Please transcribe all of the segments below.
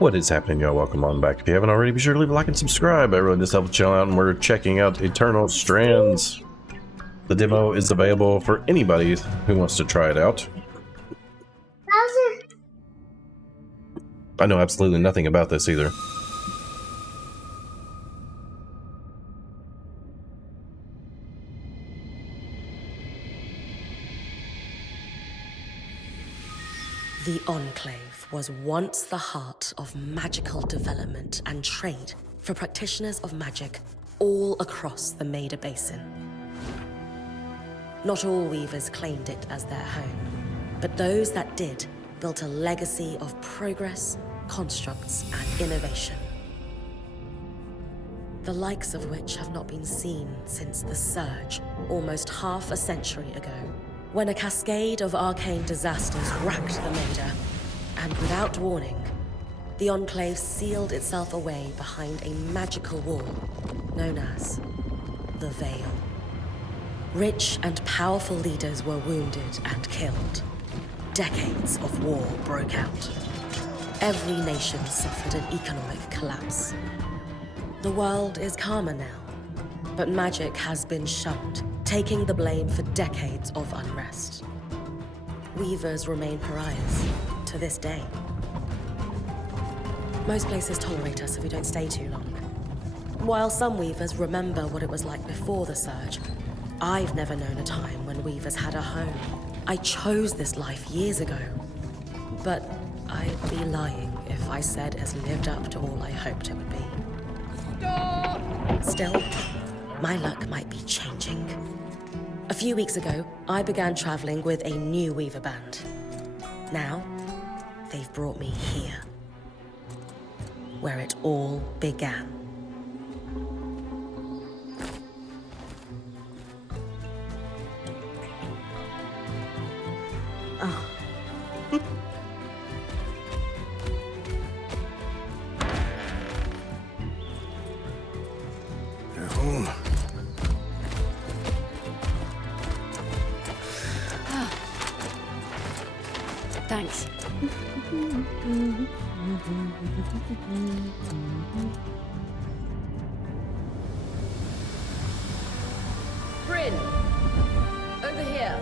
What is happening, y'all? Welcome on back. If you haven't already, be sure to leave a like and subscribe. I really just help the channel out, and we're checking out Eternal Strands. The demo is available for anybody who wants to try it out. I know absolutely nothing about this either. The Enclave was once the heart of magical development and trade for practitioners of magic all across the Maida Basin. Not all weavers claimed it as their home, but those that did built a legacy of progress, constructs, and innovation. The likes of which have not been seen since the Surge, almost half a century ago, when a cascade of arcane disasters racked the Maida, and without warning, the Enclave sealed itself away behind a magical wall known as the Veil. Rich and powerful leaders were wounded and killed. Decades of war broke out. Every nation suffered an economic collapse. The world is calmer now, but magic has been shunned, taking the blame for decades of unrest. Weavers remain pariahs to this day. Most places tolerate us if we don't stay too long. While some weavers remember what it was like before the Surge, I've never known a time when weavers had a home. I chose this life years ago, but I'd be lying if I said it's lived up to all I hoped it would be. Still, my luck might be changing. A few weeks ago, I began traveling with a new weaver band. Now, they've brought me here, where it all began. Oh. You're home. Thanks. Brynn! Over here!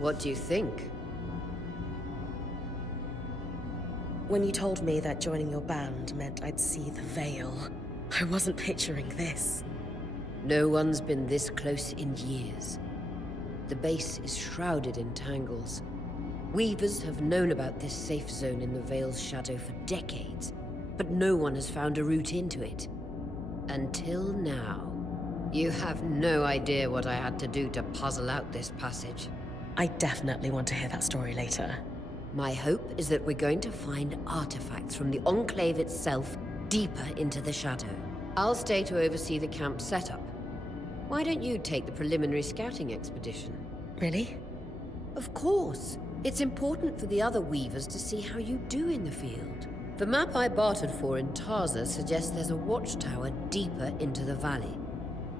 What do you think? When you told me that joining your band meant I'd see the Veil, I wasn't picturing this. No one's been this close in years. The base is shrouded in tangles. Weavers have known about this safe zone in the Veil's shadow for decades, but no one has found a route into it. Until now. You have no idea what I had to do to puzzle out this passage. I definitely want to hear that story later. My hope is that we're going to find artifacts from the Enclave itself deeper into the shadow. I'll stay to oversee the camp setup. Why don't you take the preliminary scouting expedition? Really? Of course. It's important for the other weavers to see how you do in the field. The map I bartered for in Tarza suggests there's a watchtower deeper into the valley.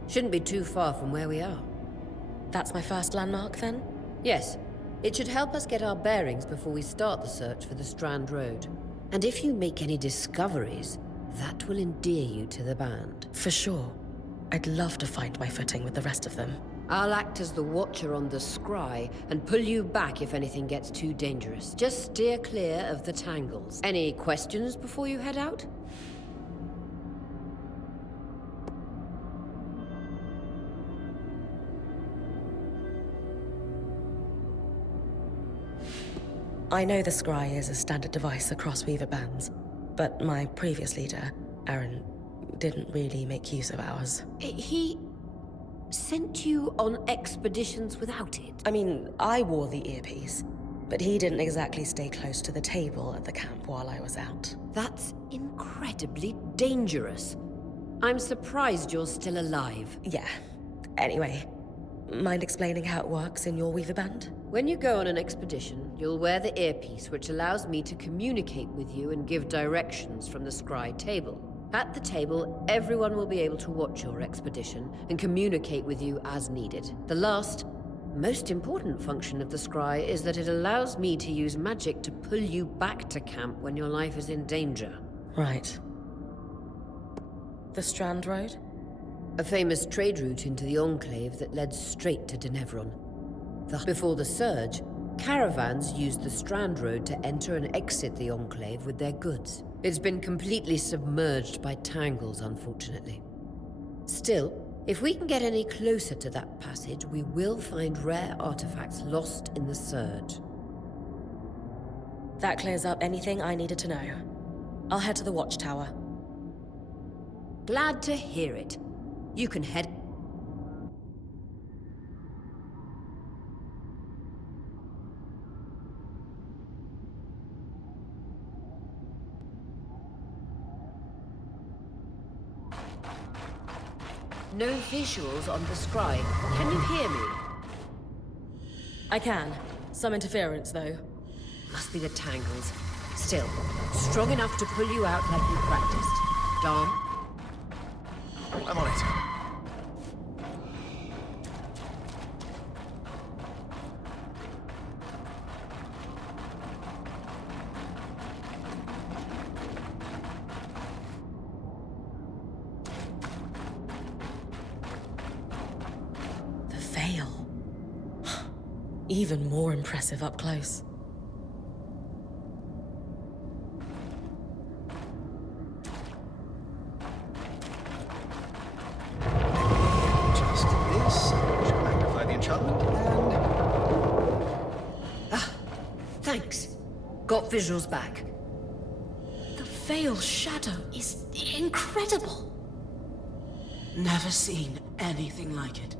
Shouldn't be too far from where we are. That's my first landmark, then? Yes. It should help us get our bearings before we start the search for the Strand Road. And if you make any discoveries, that will endear you to the band. For sure. I'd love to find my footing with the rest of them. I'll act as the watcher on the scry and pull you back if anything gets too dangerous. Just steer clear of the tangles. Any questions before you head out? I know the scry is a standard device across weaver bands, but my previous leader, Aaron, didn't really make use of ours. He sent you on expeditions without it? I mean, I wore the earpiece. But he didn't exactly stay close to the table at the camp while I was out. That's incredibly dangerous. I'm surprised you're still alive. Yeah. Anyway, mind explaining how it works in your Weaver Band? When you go on an expedition, you'll wear the earpiece, which allows me to communicate with you and give directions from the scry table. At the table, everyone will be able to watch your expedition and communicate with you as needed. The last, most important function of the scry is that it allows me to use magic to pull you back to camp when your life is in danger. Right. The Strand Road? A famous trade route into the Enclave that led straight to Denevron. Before the Surge, caravans used the Strand Road to enter and exit the Enclave with their goods. It's been completely submerged by tangles, unfortunately. Still, if we can get any closer to that passage, we will find rare artifacts lost in the Surge. That clears up anything I needed to know. I'll head to the watchtower. Glad to hear it. You can head... No visuals on the scry. Can you hear me? I can. Some interference, though. Must be the tangles. Still, strong enough to pull you out like you practiced. Dom? I'm on it. The veil. Even more impressive up close. Just this should magnify the enchantment, and... Thanks. Got visuals back. The veil shadow is incredible. Never seen anything like it.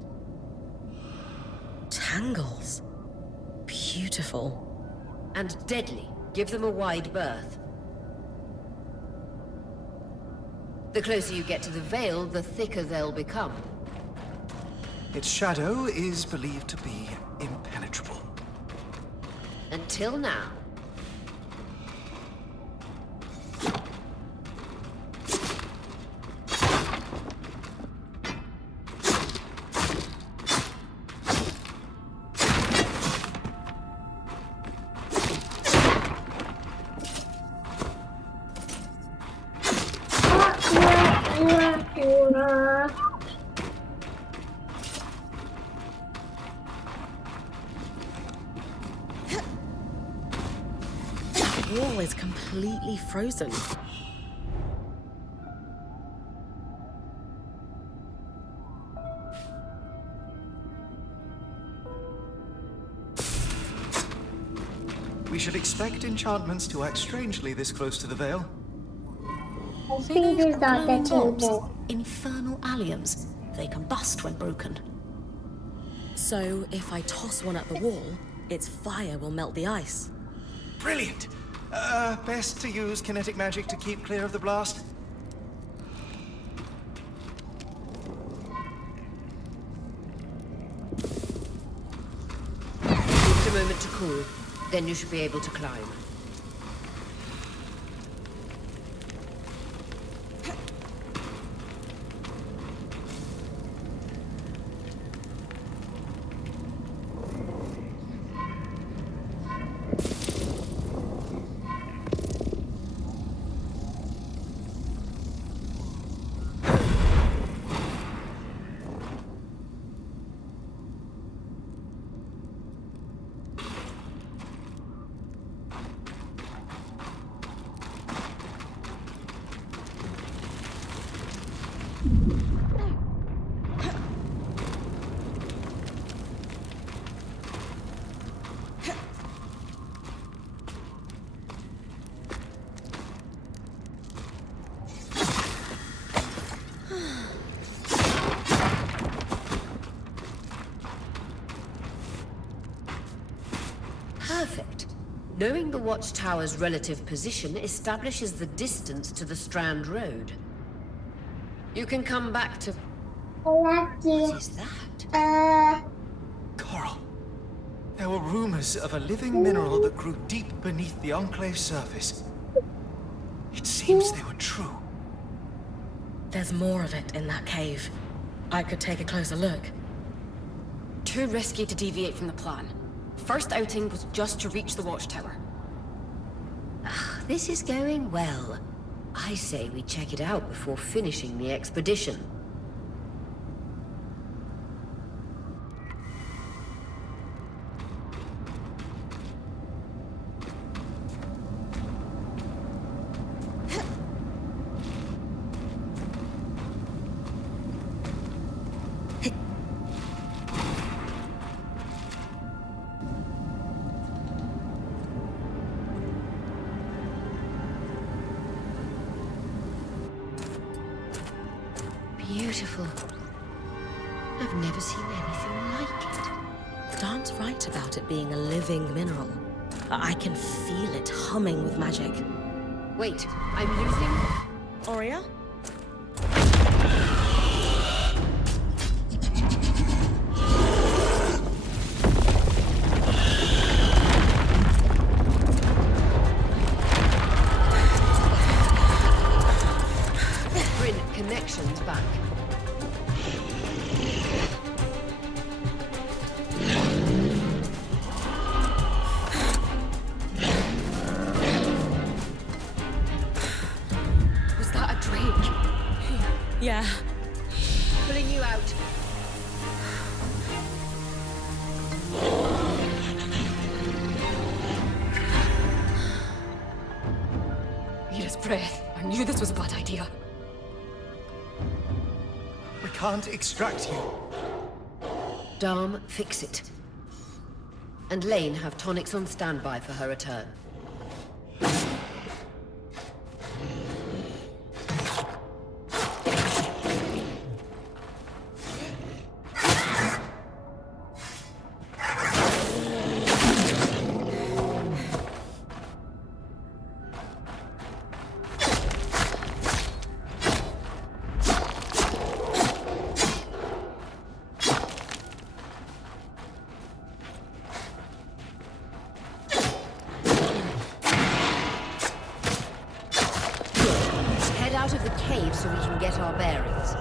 Tangles. Beautiful. And deadly. Give them a wide berth. The closer you get to the veil, the thicker they'll become. its shadow is believed to be impenetrable. Until now. The wall is completely frozen. We should expect enchantments to act strangely this close to the veil. I think these are the table. Infernal alliums. They combust when broken. So, if I toss one at the wall, its fire will melt the ice. Brilliant! Best to use kinetic magic to keep clear of the blast. Give it a moment to cool. Then you should be able to climb. Knowing the watchtower's relative position establishes the distance to the Strand Road. You can come back to... What is that? Coral. There were rumors of a living mineral that grew deep beneath the Enclave surface. It seems they were true. There's more of it in that cave. I could take a closer look. Too risky to deviate from the plan. First outing was just to reach the watchtower. This is going well. I say we check it out before finishing the expedition. Beautiful. I've never seen anything like it. Dan's right about it being a living mineral. I can feel it humming with magic. Wait, I'm losing... Aurea? Brynn, connections back. Was that a drake? Yeah. Pulling you out. Mira's breath. I knew this was a bad idea. We can't extract you. Dom, fix it. And Lane have tonics on standby for her return. Out of the cave so we can get our bearings.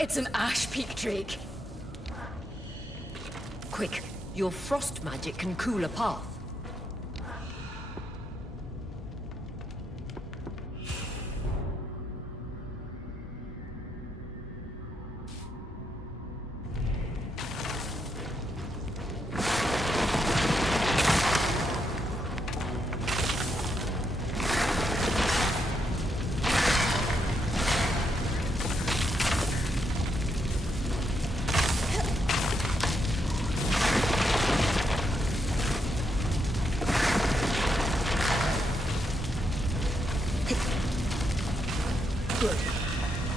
It's an ash peak drake. Quick, your frost magic can cool a path.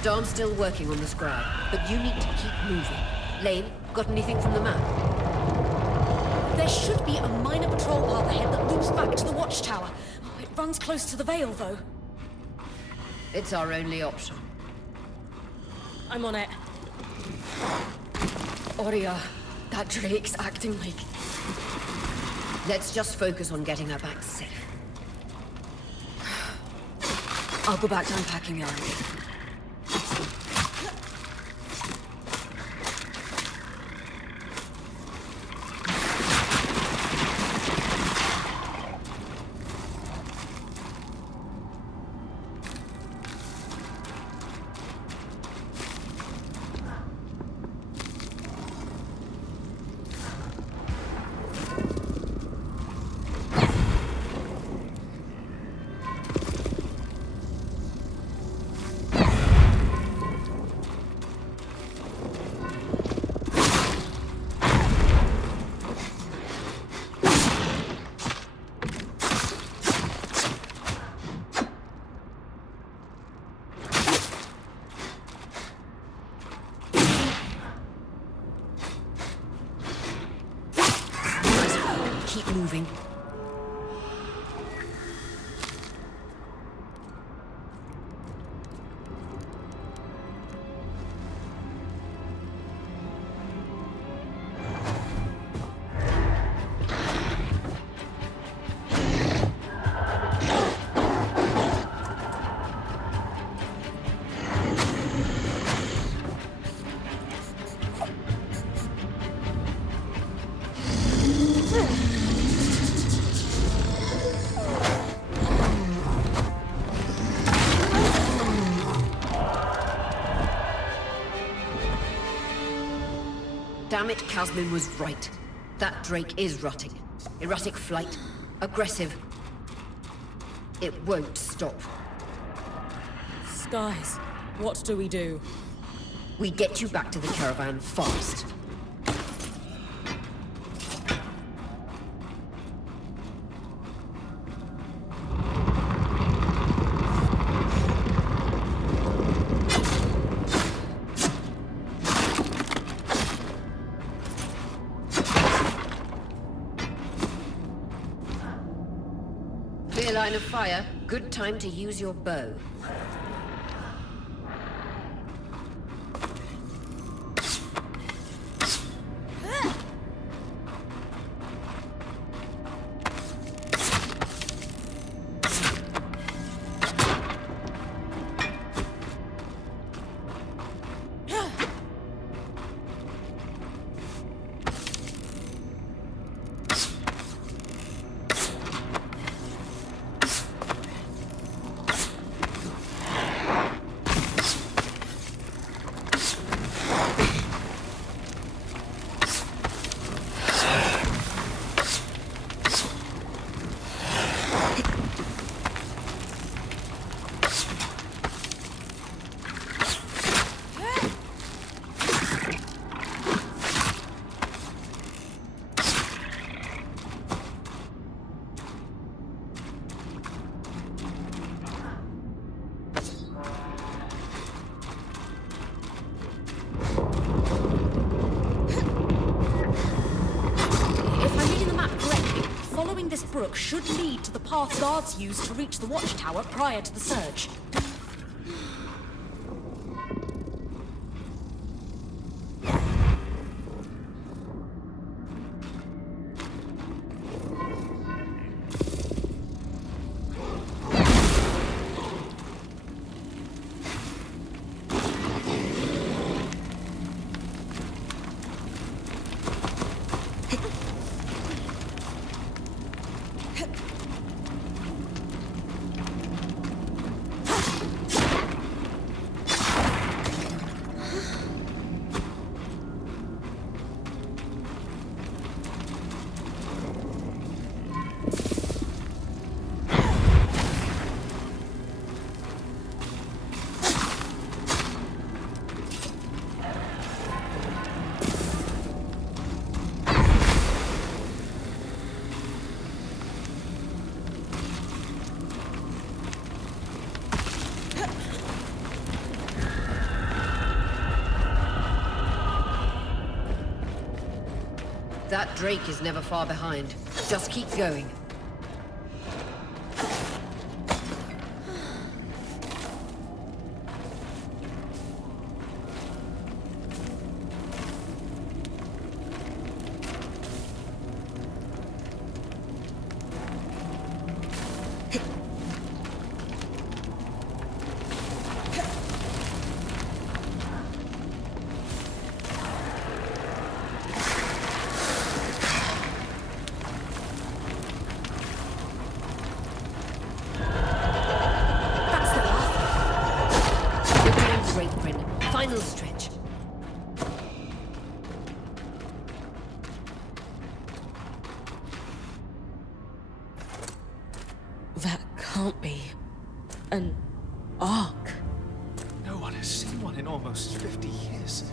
Darn's still working on the scribe, but you need to keep moving. Lane, got anything from the map? There should be a minor patrol path ahead that loops back to the watchtower. It runs close to the Vale, though. It's our only option. I'm on it. Oria, that Drake's acting like... Let's just focus on getting her back safe. I'll go back to unpacking the army. Keep moving. Damn it, Casmin was right. That Drake is rotting. Erratic flight. Aggressive. It won't stop. Skies, what do we do? We get you back to the caravan fast. Clear line of fire. Good time to use your bow. This brook should lead to the path guards used to reach the watchtower prior to the surge. That Drake is never far behind. Just keep going. Final stretch. That can't be an arc. No one has seen one in almost 50 years,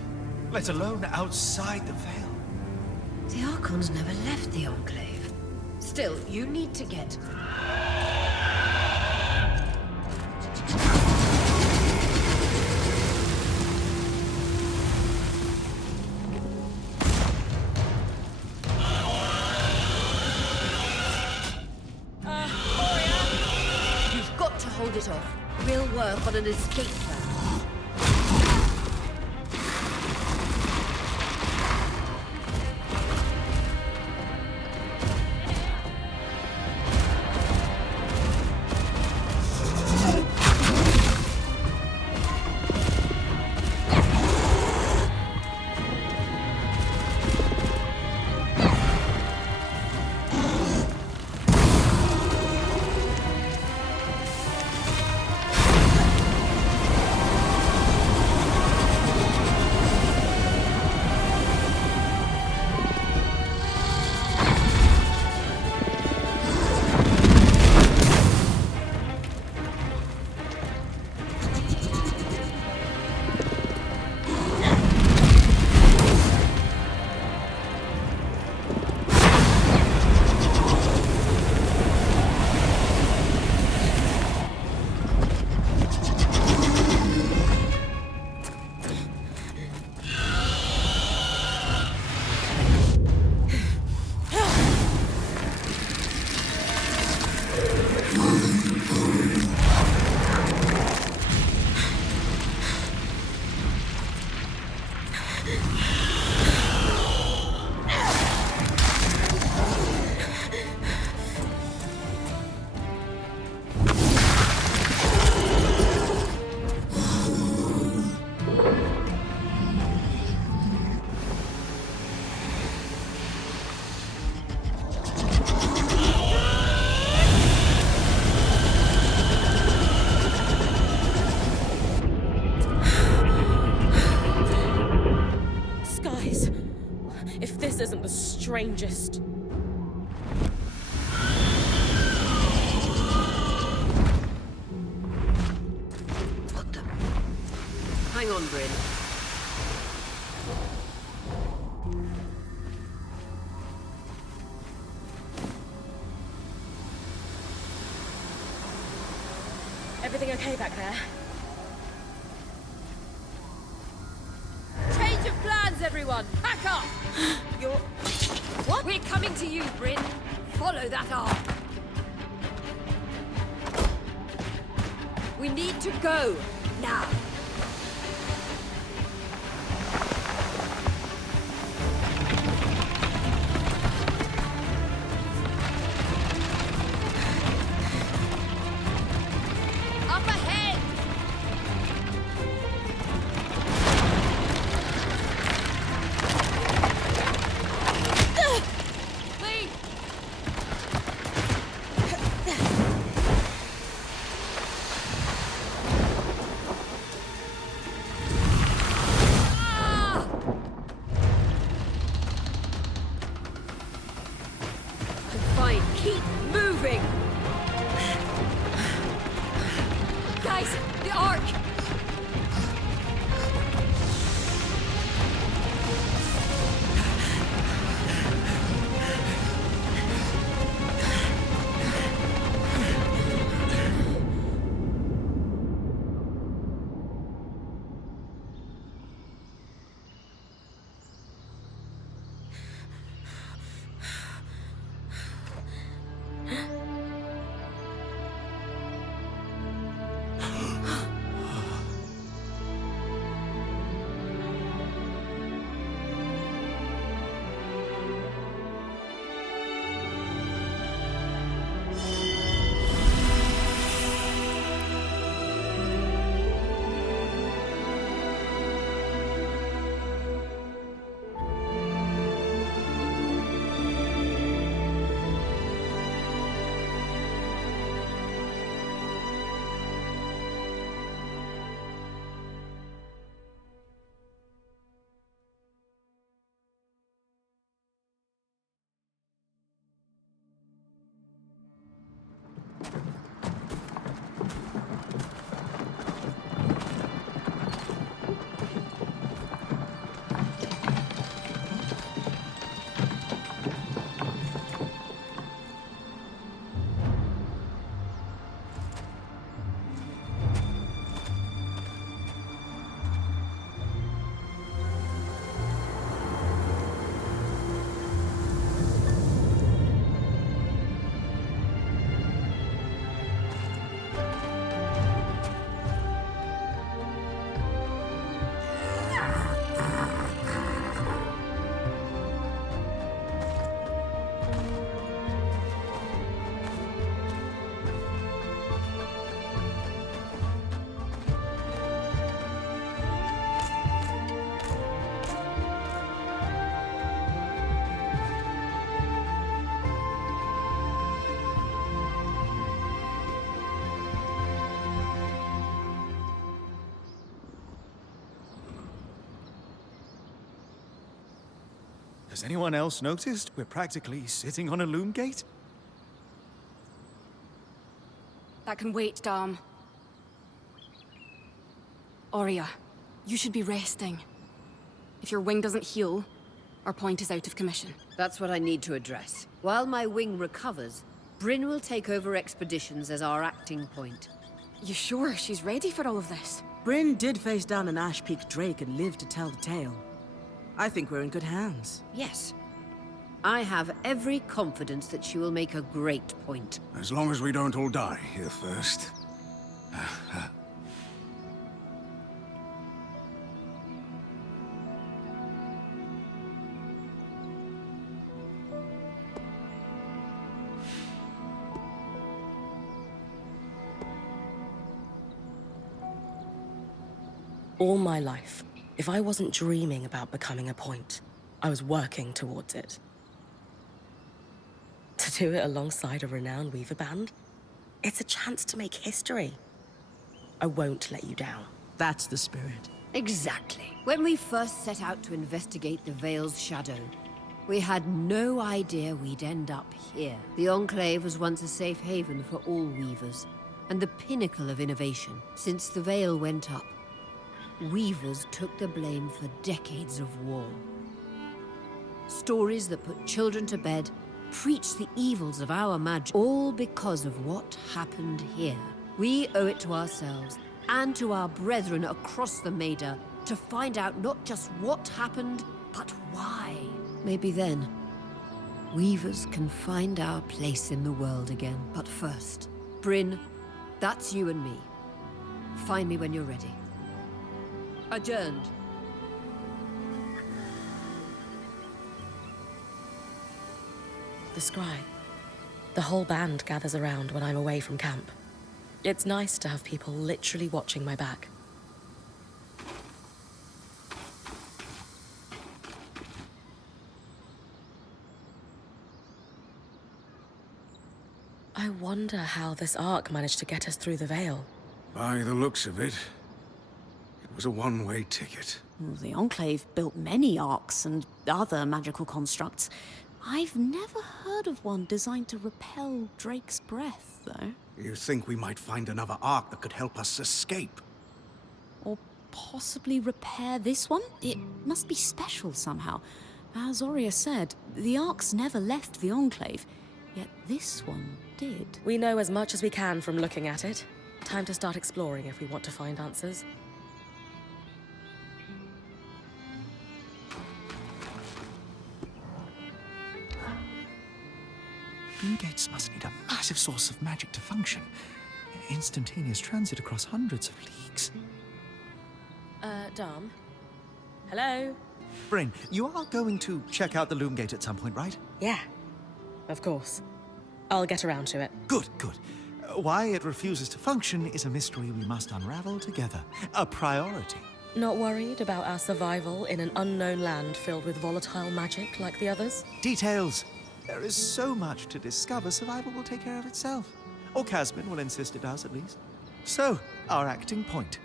let alone outside the Veil. The Archons never left the Enclave. Still, you need to get... You've got to hold it off. We'll work on an escape plan. Isn't the strangest. What the? Hang on, Brynn. Everything okay back there? Change of plans, everyone! Pack up! You're... What? We're coming to you, Brynn. Follow that arc. We need to go, now. Up ahead! Has anyone else noticed we're practically sitting on a loom gate? That can wait, Dom. Aurea, you should be resting. If your wing doesn't heal, our point is out of commission. That's what I need to address. While my wing recovers, Brynn will take over expeditions as our acting point. You sure she's ready for all of this? Brynn did face down an Ash Peak Drake and lived to tell the tale. I think we're in good hands. Yes. I have every confidence that she will make a great point. As long as we don't all die here first. All my life, if I wasn't dreaming about becoming a point, I was working towards it. To do it alongside a renowned Weaver band, it's a chance to make history. I won't let you down. That's the spirit. Exactly. When we first set out to investigate the Veil's shadow, we had no idea we'd end up here. The Enclave was once a safe haven for all Weavers, and the pinnacle of innovation. Since the Veil went up, Weavers took the blame for decades of war. Stories that put children to bed, preached the evils of our magic, all because of what happened here. We owe it to ourselves and to our brethren across the Maida to find out not just what happened, but why. Maybe then, Weavers can find our place in the world again. But first, Brynn, that's you and me. Find me when you're ready. Adjourned. The scry. The whole band gathers around when I'm away from camp. It's nice to have people literally watching my back. I wonder how this arc managed to get us through the Veil. By the looks of it, it was a one-way ticket. Well, the Enclave built many arcs and other magical constructs. I've never heard of one designed to repel Drake's breath, though. You think we might find another arc that could help us escape? Or possibly repair this one? It must be special somehow. As Aurea said, the arcs never left the Enclave, yet this one did. We know as much as we can from looking at it. Time to start exploring if we want to find answers. Loom gates must need a massive source of magic to function. Instantaneous transit across hundreds of leagues. Dom? Hello? Brynn, you are going to check out the loom gate at some point, right? Yeah, of course. I'll get around to it. Good, good. Why it refuses to function is a mystery we must unravel together. A priority. Not worried about our survival in an unknown land filled with volatile magic like the others? Details. There is so much to discover, survival will take care of itself. Or Casmin will insist it does, at least. So, our acting point.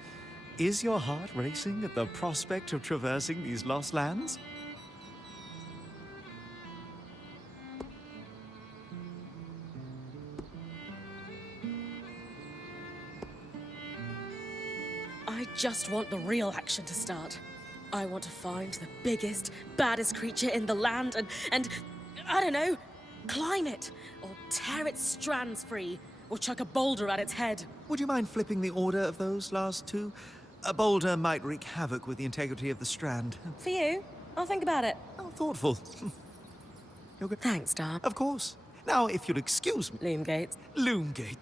Is your heart racing at the prospect of traversing these lost lands? I just want the real action to start. I want to find the biggest, baddest creature in the land and I don't know, climb it, or tear its strands free, or chuck a boulder at its head. Would you mind flipping the order of those last two? A boulder might wreak havoc with the integrity of the strand. For you, I'll think about it. Oh, thoughtful. You're good. Thanks, Dom. Of course. Now, if you'll excuse me. Loom gates. Loomgate.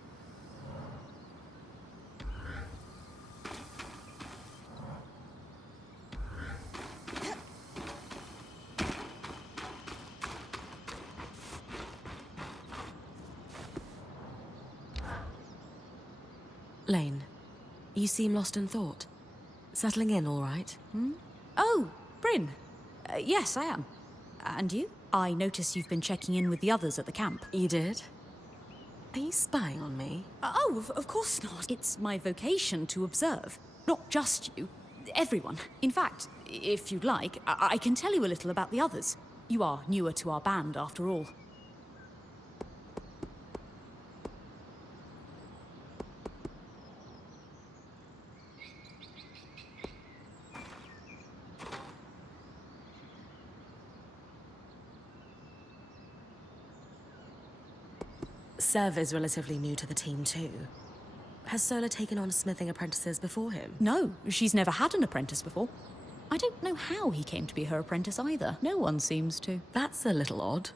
Lane, you seem lost in thought. Settling in all right? Oh, Brynn. Yes, I am. And you? I notice you've been checking in with the others at the camp. You did? Are you spying on me? Of course not. It's my vocation to observe. Not just you. Everyone. In fact, if you'd like, I can tell you a little about the others. You are newer to our band, after all. Sev is relatively new to the team too. Has Sola taken on smithing apprentices before him? No, she's never had an apprentice before. I don't know how he came to be her apprentice either. No one seems to. That's a little odd,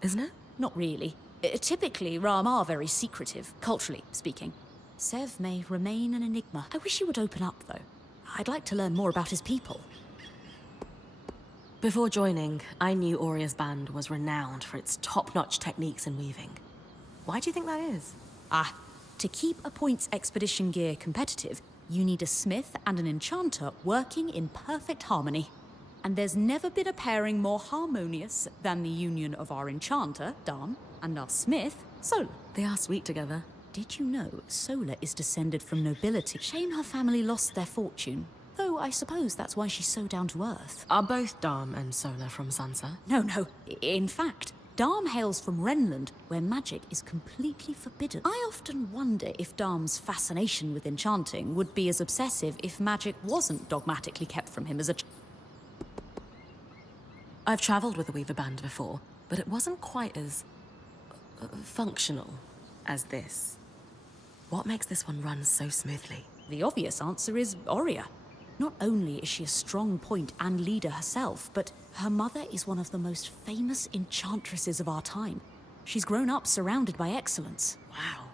isn't it? Not really. Typically, Ram are very secretive, culturally speaking. Sev may remain an enigma. I wish he would open up, though. I'd like to learn more about his people. Before joining, I knew Auria's band was renowned for its top-notch techniques in weaving. Why do you think that is? To keep a points expedition gear competitive, you need a smith and an enchanter working in perfect harmony. And there's never been a pairing more harmonious than the union of our enchanter, Dam, and our smith, Sola. They are sweet together. Did you know Sola is descended from nobility? Shame her family lost their fortune. Though I suppose that's why she's so down to earth. Are both Dam and Sola from Sansa? No. In fact, Dam hails from Renland, where magic is completely forbidden. I often wonder if Dam's fascination with enchanting would be as obsessive if magic wasn't dogmatically kept from him as a I've travelled with a Weaver band before, but it wasn't quite as functional as this. What makes this one run so smoothly? The obvious answer is Auria. Not only is she a strong point and leader herself, but her mother is one of the most famous enchantresses of our time. She's grown up surrounded by excellence. Wow.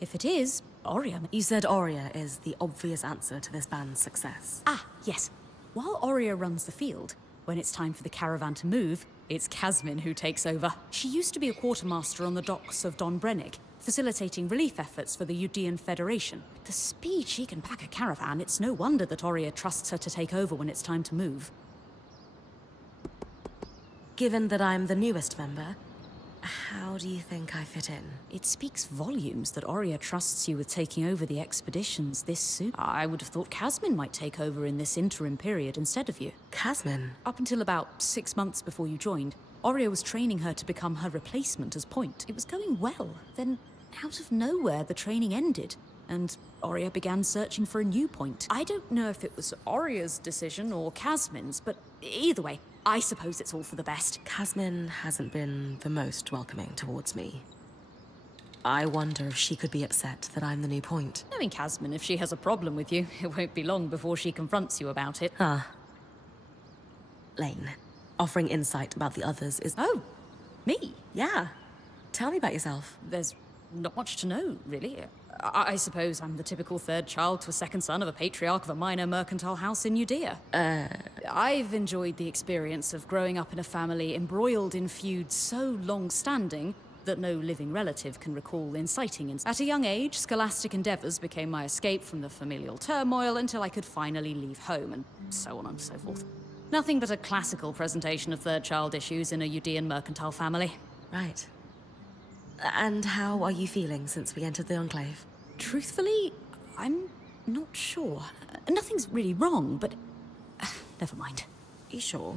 If it is, Auria... You said Auria is the obvious answer to this band's success. Yes. While Auria runs the field, when it's time for the caravan to move, it's Casmin who takes over. She used to be a quartermaster on the docks of Don Brennig, facilitating relief efforts for the Udean Federation. With the speed she can pack a caravan, it's no wonder that Auria trusts her to take over when it's time to move. Given that I'm the newest member, how do you think I fit in? It speaks volumes that Auria trusts you with taking over the expeditions this soon. I would have thought Casmin might take over in this interim period instead of you. Casmin? Up until about 6 months before you joined, Auria was training her to become her replacement as point. It was going well. Then, out of nowhere, the training ended, and Auria began searching for a new point. I don't know if it was Auria's decision or Casmin's, but either way, I suppose it's all for the best. Casmin hasn't been the most welcoming towards me. I wonder if she could be upset that I'm the new point. Knowing Casmin, if she has a problem with you, it won't be long before she confronts you about it. Lane, offering insight about the others is... Oh, me? Yeah. Tell me about yourself. There's not much to know, really. I suppose I'm the typical third child to a second son of a patriarch of a minor mercantile house in Judea. I've enjoyed the experience of growing up in a family embroiled in feuds so long-standing that no living relative can recall inciting incidents. At a young age, scholastic endeavours became my escape from the familial turmoil until I could finally leave home, and so on and so forth. Nothing but a classical presentation of third child issues in a Judean mercantile family. Right. And how are you feeling since we entered the Enclave? Truthfully, I'm not sure. Nothing's really wrong, but... never mind. You sure?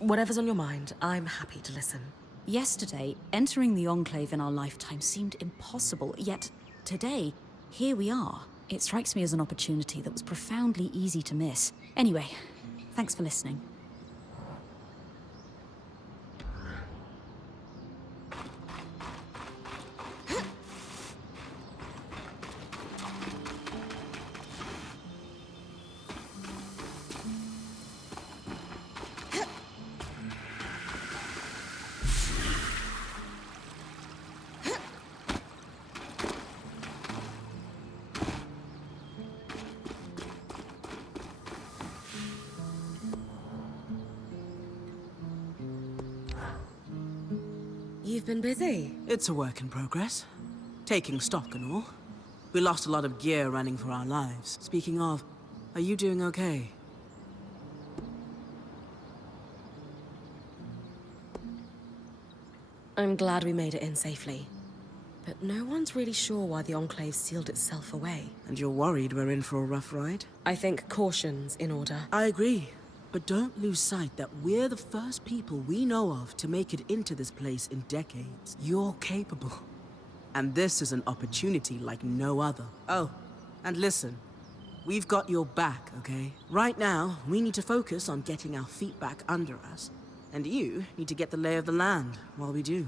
Whatever's on your mind, I'm happy to listen. Yesterday, entering the Enclave in our lifetime seemed impossible, yet today, here we are. It strikes me as an opportunity that was profoundly easy to miss. Anyway, thanks for listening. You've been busy. It's a work in progress. Taking stock and all. We lost a lot of gear running for our lives. Speaking of, are you doing okay? I'm glad we made it in safely. But no one's really sure why the Enclave sealed itself away. And you're worried we're in for a rough ride? I think caution's in order. I agree. But don't lose sight that we're the first people we know of to make it into this place in decades. You're capable. And this is an opportunity like no other. Oh, and listen. We've got your back, okay? Right now, we need to focus on getting our feet back under us. And you need to get the lay of the land while we do.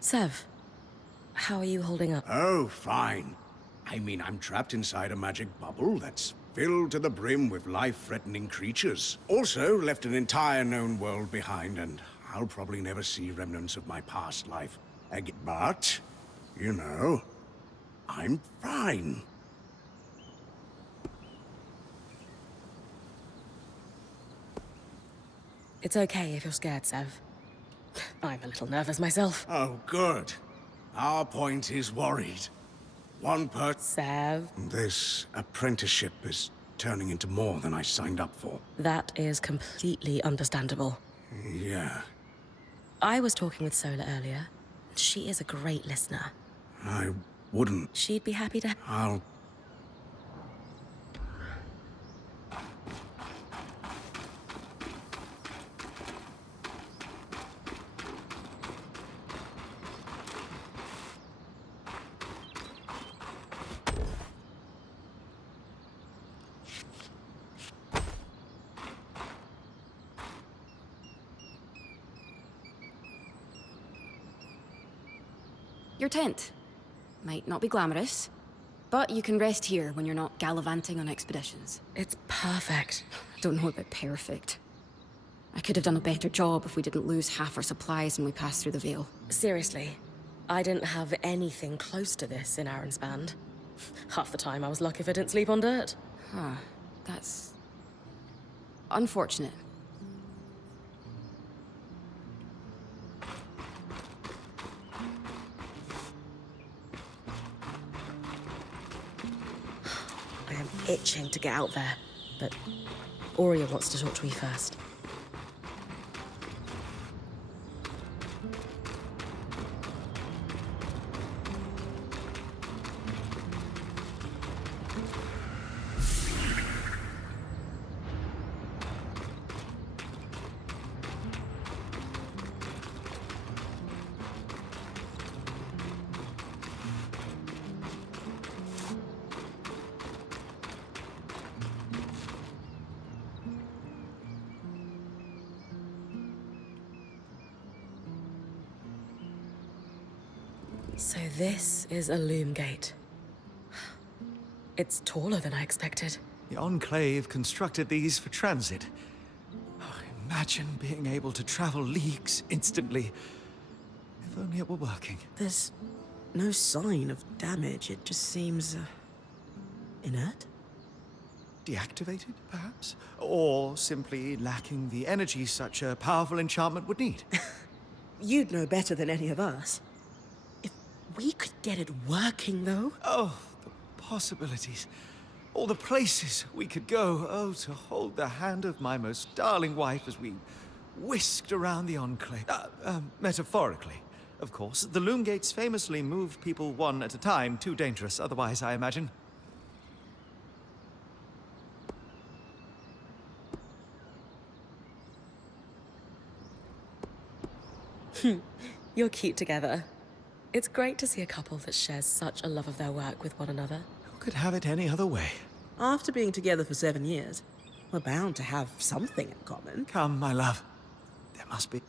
Sev, how are you holding up? Oh, fine. I mean, I'm trapped inside a magic bubble that's filled to the brim with life-threatening creatures. Also, left an entire known world behind, and I'll probably never see remnants of my past life again. But, you know, I'm fine. It's okay if you're scared, Sev. I'm a little nervous myself. Oh, good. Our point is worried. One per... Sev. This apprenticeship is turning into more than I signed up for. That is completely understandable. Yeah. I was talking with Sola earlier. She is a great listener. I wouldn't... She'd be happy to... I'll... Your tent. Might not be glamorous, but you can rest here when you're not gallivanting on expeditions. It's perfect. Don't know about perfect. I could have done a better job if we didn't lose half our supplies when we passed through the Veil. Seriously, I didn't have anything close to this in Aaron's band. Half the time I was lucky if I didn't sleep on dirt. Huh. That's... unfortunate. I am itching to get out there, but Aurea wants to talk to me first. So this is a loom gate. It's taller than I expected. The Enclave constructed these for transit. Oh, imagine being able to travel leagues instantly. If only it were working. There's no sign of damage. It just seems... inert? Deactivated, perhaps? Or simply lacking the energy such a powerful enchantment would need. You'd know better than any of us. If we could get it working, though... Oh, the possibilities. All the places we could go. Oh, to hold the hand of my most darling wife as we whisked around the Enclave. Metaphorically, of course. The Loom Gates famously move people one at a time. Too dangerous otherwise, I imagine. You're cute together. It's great to see a couple that shares such a love of their work with one another. Who could have it any other way? After being together for 7 years, we're bound to have something in common. Come, my love. There must be.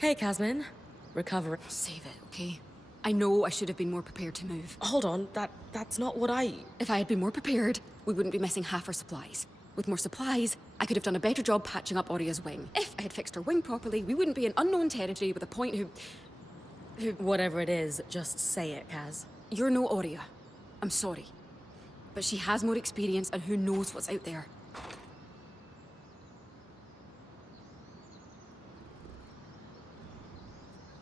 Hey, Casmin. Recovering. Save it, okay? I know I should have been more prepared to move. Hold on, that's not what I... If I had been more prepared, we wouldn't be missing half our supplies. With more supplies, I could have done a better job patching up Oria's wing. If I had fixed her wing properly, we wouldn't be in unknown territory with a point who... Whatever it is, just say it, Kaz. You're no Oria. I'm sorry. But she has more experience, and who knows what's out there.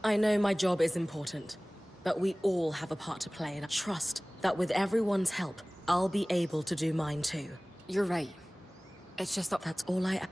I know my job is important, but we all have a part to play, and I trust that with everyone's help, I'll be able to do mine too. You're right. It's just that... That's all I...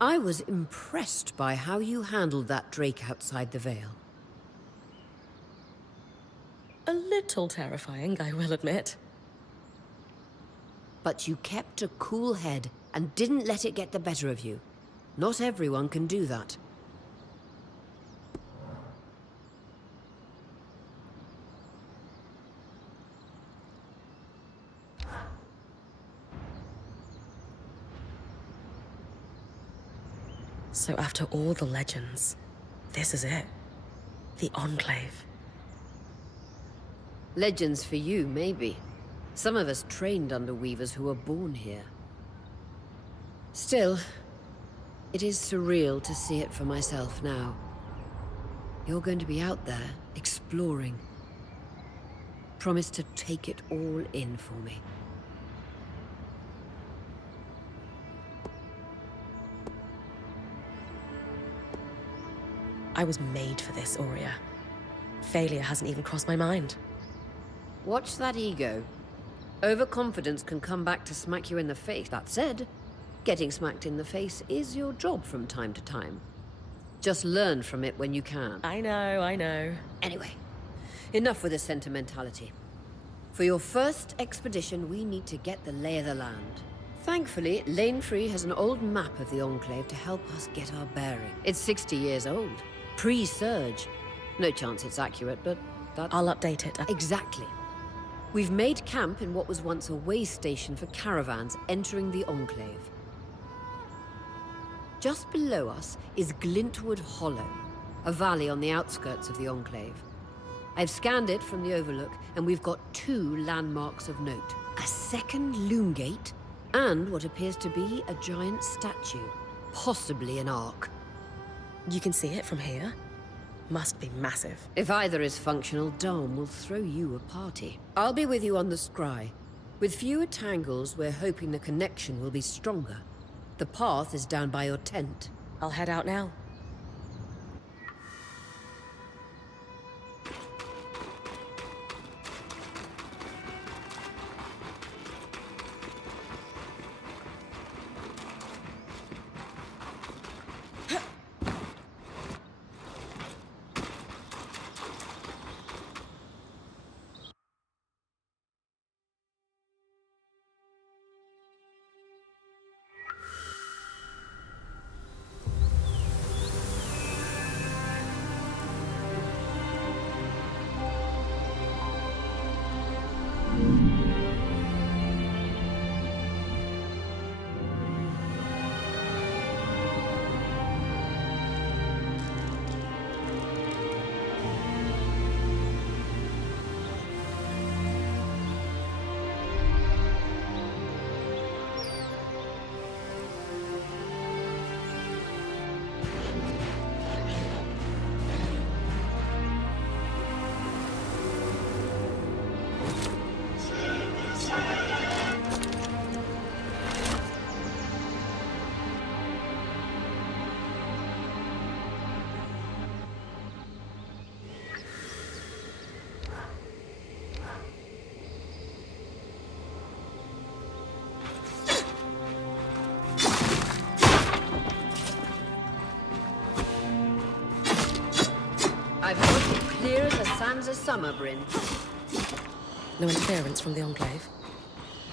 I was impressed by how you handled that drake outside the Vale. A little terrifying, I will admit. But you kept a cool head and didn't let it get the better of you. Not everyone can do that. So after all the legends, this is it. The Enclave. Legends for you, maybe. Some of us trained under weavers who were born here. Still, it is surreal to see it for myself now. You're going to be out there, exploring. Promise to take it all in for me. I was made for this, Aurea. Failure hasn't even crossed my mind. Watch that ego. Overconfidence can come back to smack you in the face. That said, getting smacked in the face is your job from time to time. Just learn from it when you can. I know. Anyway, enough with the sentimentality. For your first expedition, we need to get the lay of the land. Thankfully, Lane Free has an old map of the Enclave to help us get our bearing. It's 60 years old. Pre-Surge. No chance it's accurate, but that... I'll update it. Exactly. We've made camp in what was once a way station for caravans entering the Enclave. Just below us is Glintwood Hollow, a valley on the outskirts of the Enclave. I've scanned it from the Overlook, and we've got 2 landmarks of note. A second loom gate, and what appears to be a giant statue, possibly an ark. You can see it from here? Must be massive. If either is functional, Dom will throw you a party. I'll be with you on the scry. With fewer tangles, we're hoping the connection will be stronger. The path is down by your tent. I'll head out now. I've got it clear as the sands of summer, Brynn. No interference from the Enclave?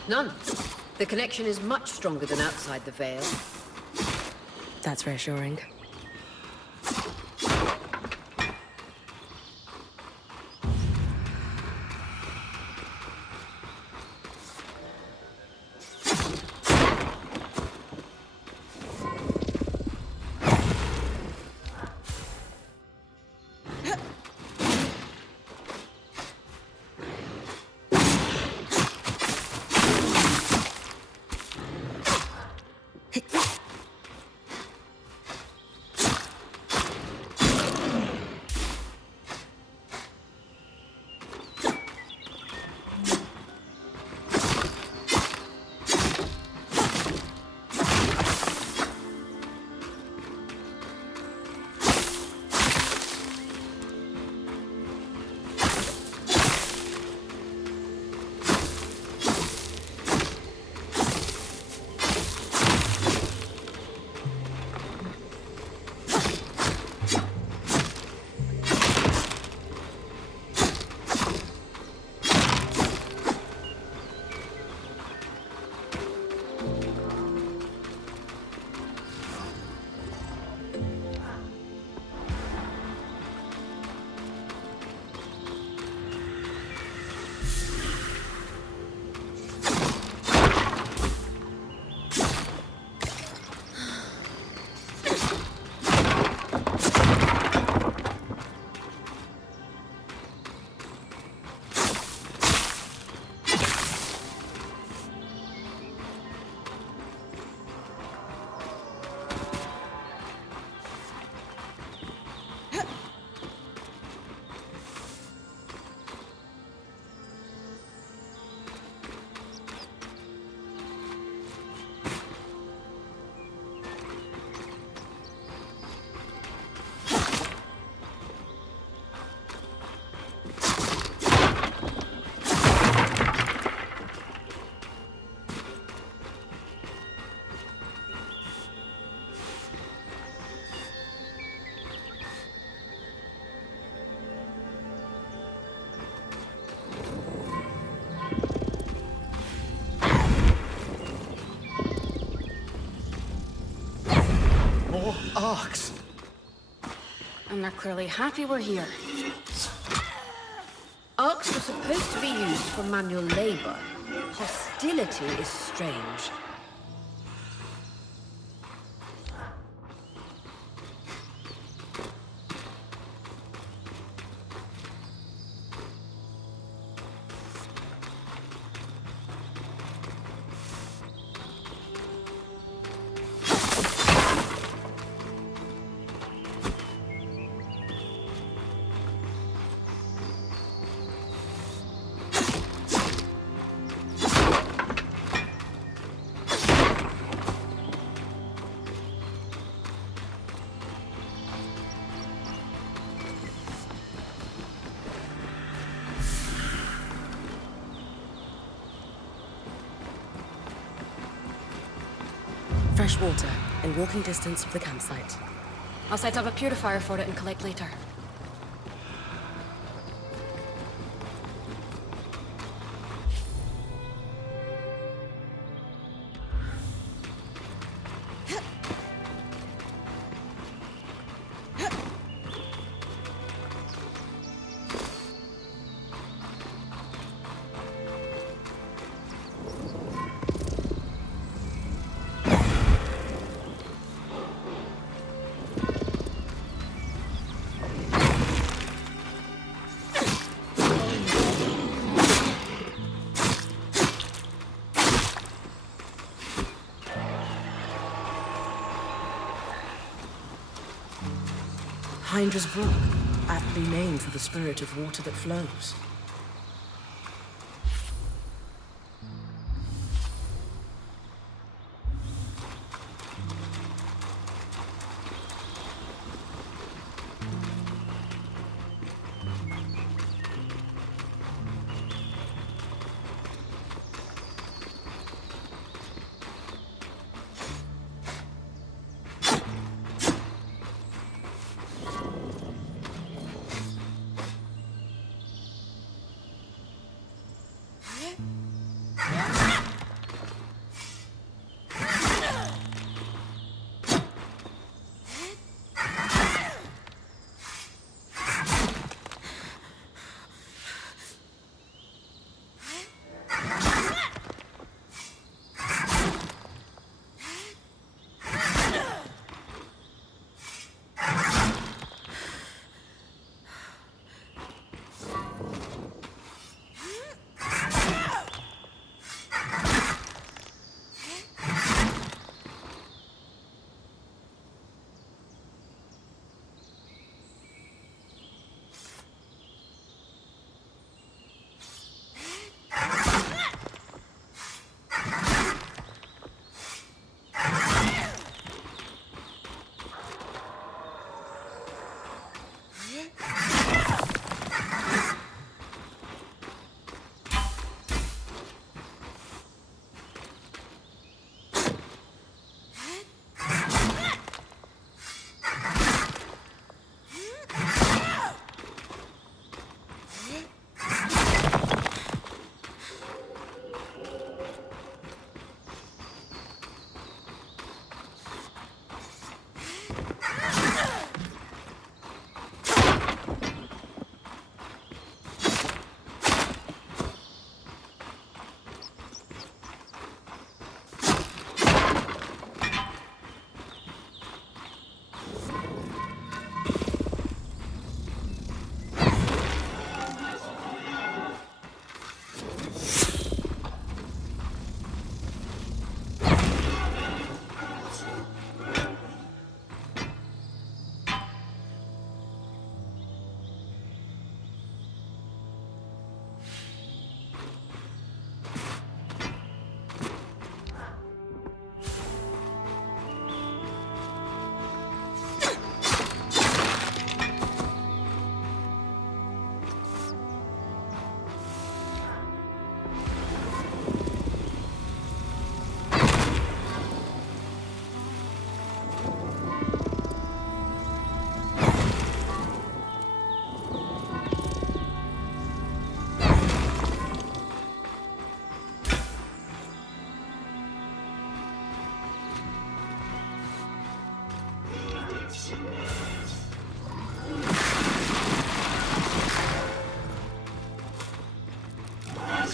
None. The connection is much stronger than outside the Veil. That's reassuring. Arcs! And they're clearly happy we're here. Arcs were supposed to be used for manual labor. Hostility is strange. fresh water in walking distance of the campsite. I'll set up a purifier for it and collect later. Hydra's Brook, aptly named for the spirit of water that flows.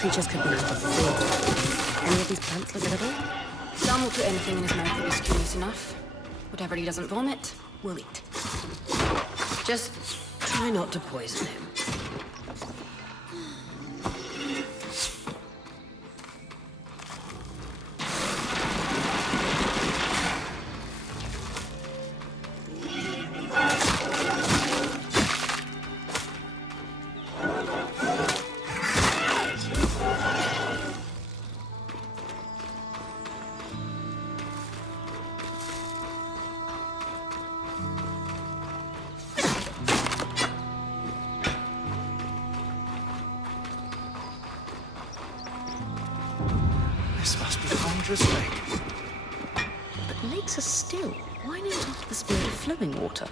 Creatures could be out of food. Any of these plants look edible? Sam will put anything in his mouth if he's curious enough. Whatever he doesn't vomit, we'll eat. Just try not to poison him. This must be Hydra's lake. But makes a still? Why named after the spirit of flowing water?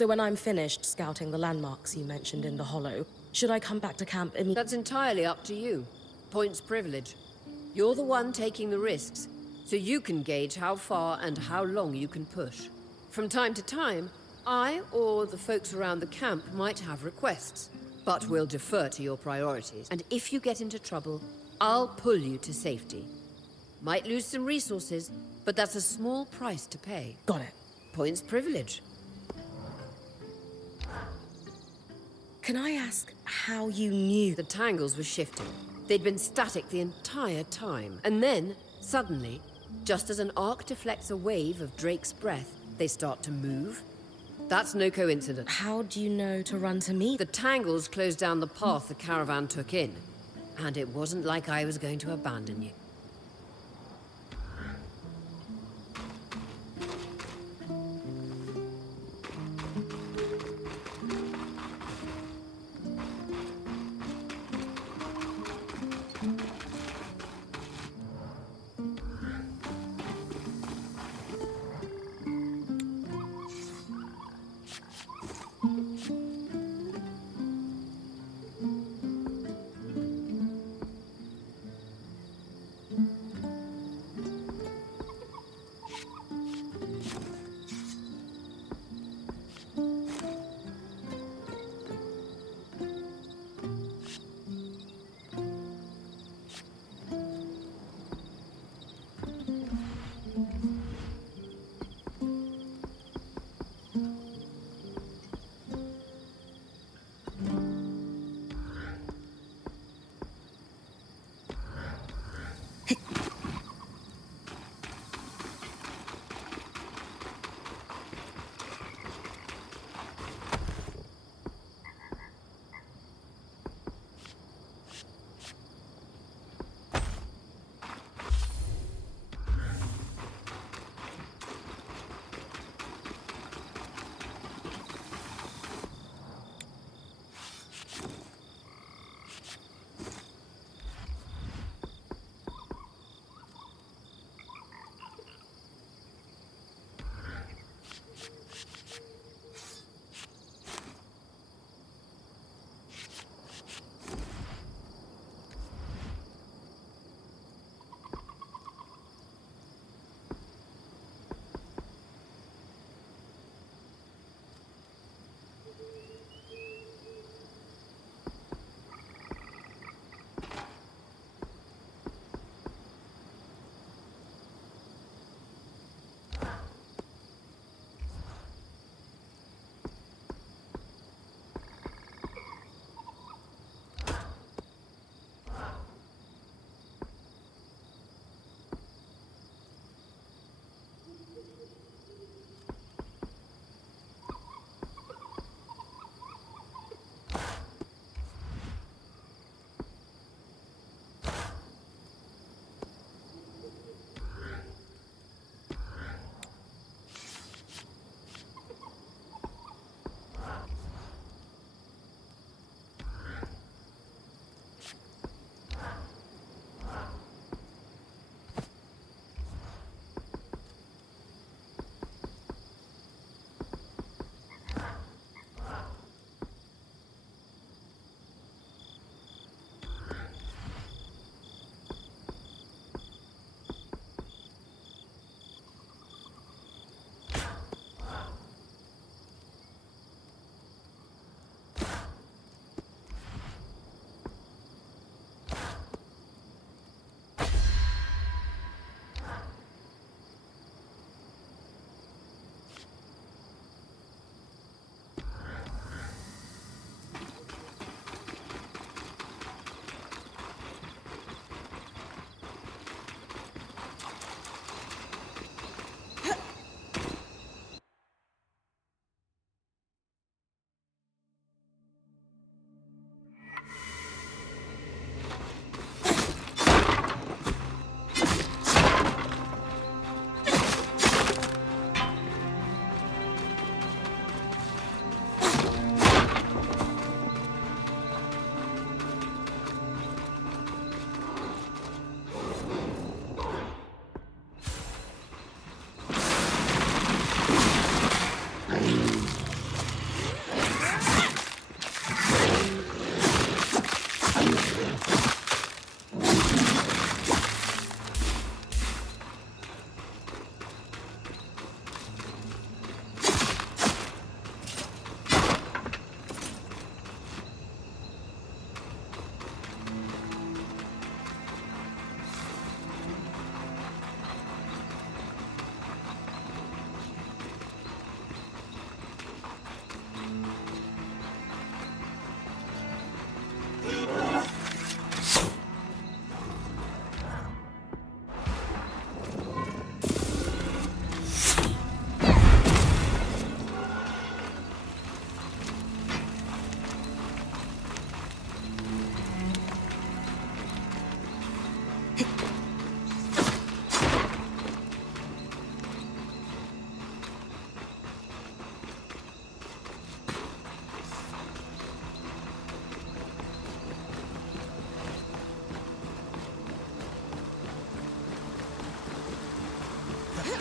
So when I'm finished scouting the landmarks you mentioned in the Hollow, should I come back to camp immediately? That's entirely up to you. Points privilege. You're the one taking the risks, so you can gauge how far and how long you can push. From time to time, I or the folks around the camp might have requests, but we'll defer to your priorities. And if you get into trouble, I'll pull you to safety. Might lose some resources, but that's a small price to pay. Got it. Points privilege. Can I ask how you knew? The tangles were shifting. They'd been static the entire time. And then, suddenly, just as an arc deflects a wave of Drake's breath, they start to move. That's no coincidence. How do you know to run to me? The tangles closed down the path the caravan took in. And it wasn't like I was going to abandon you.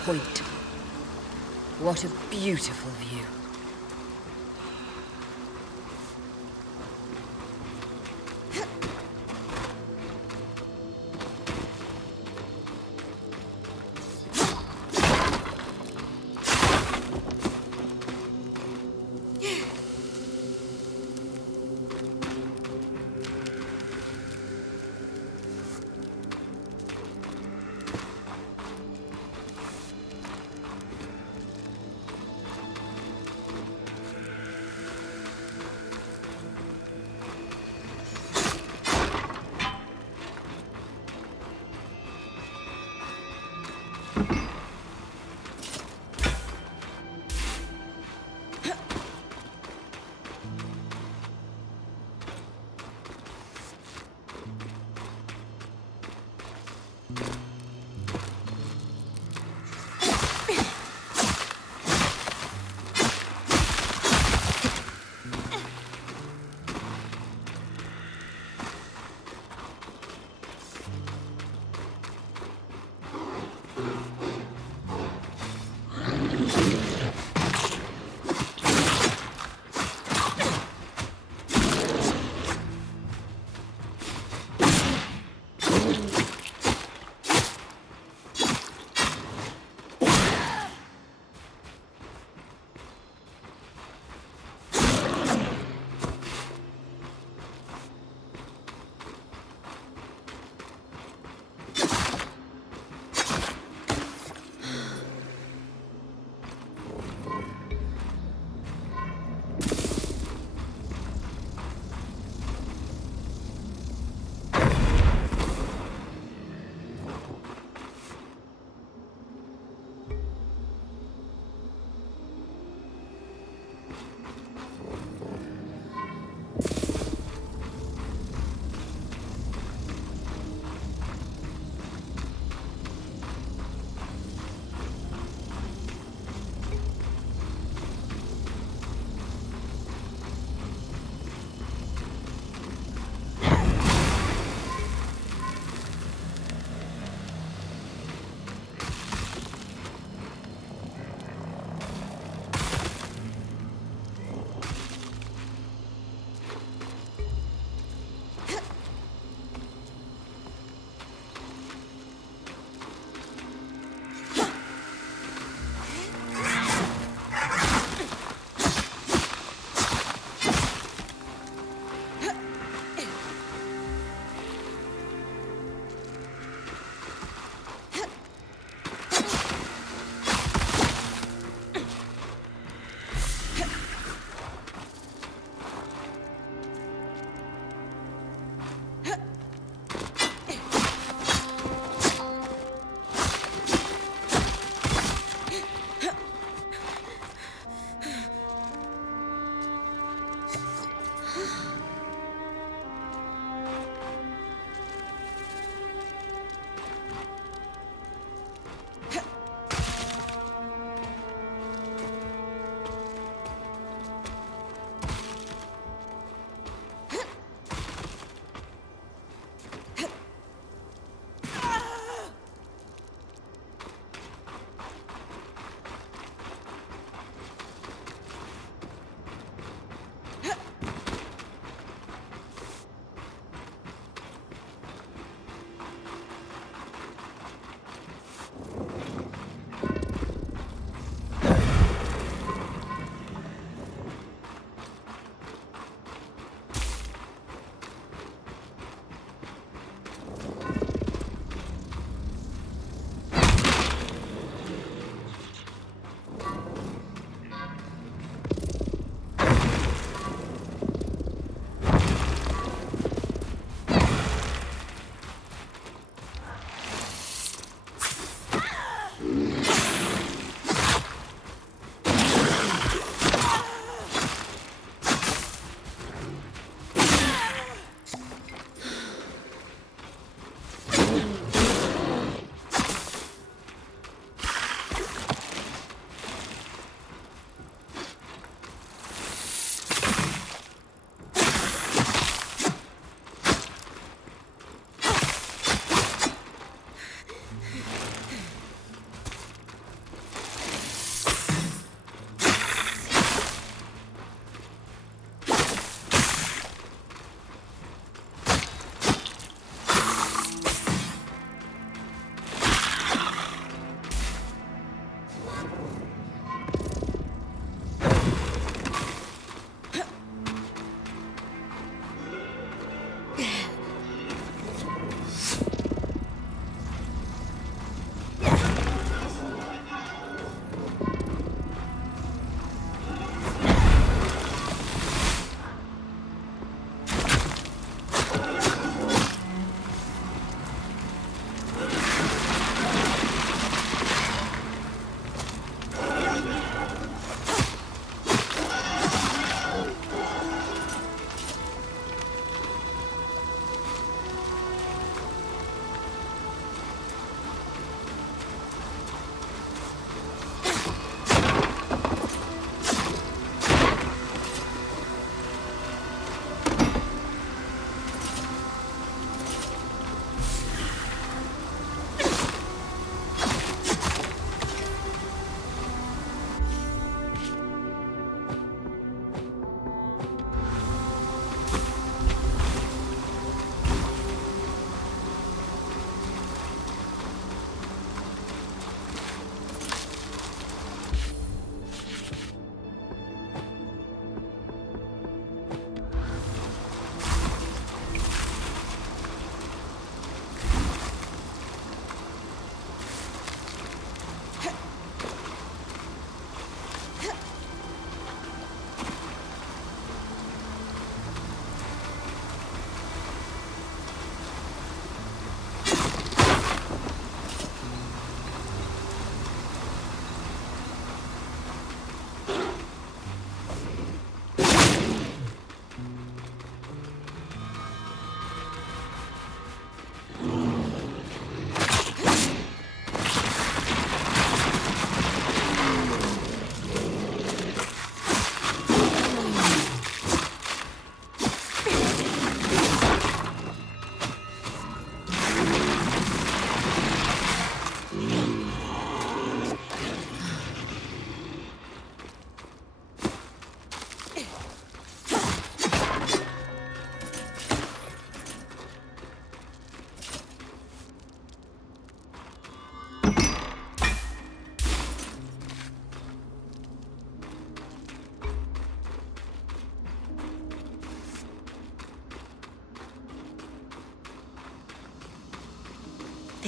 point. What a beautiful view.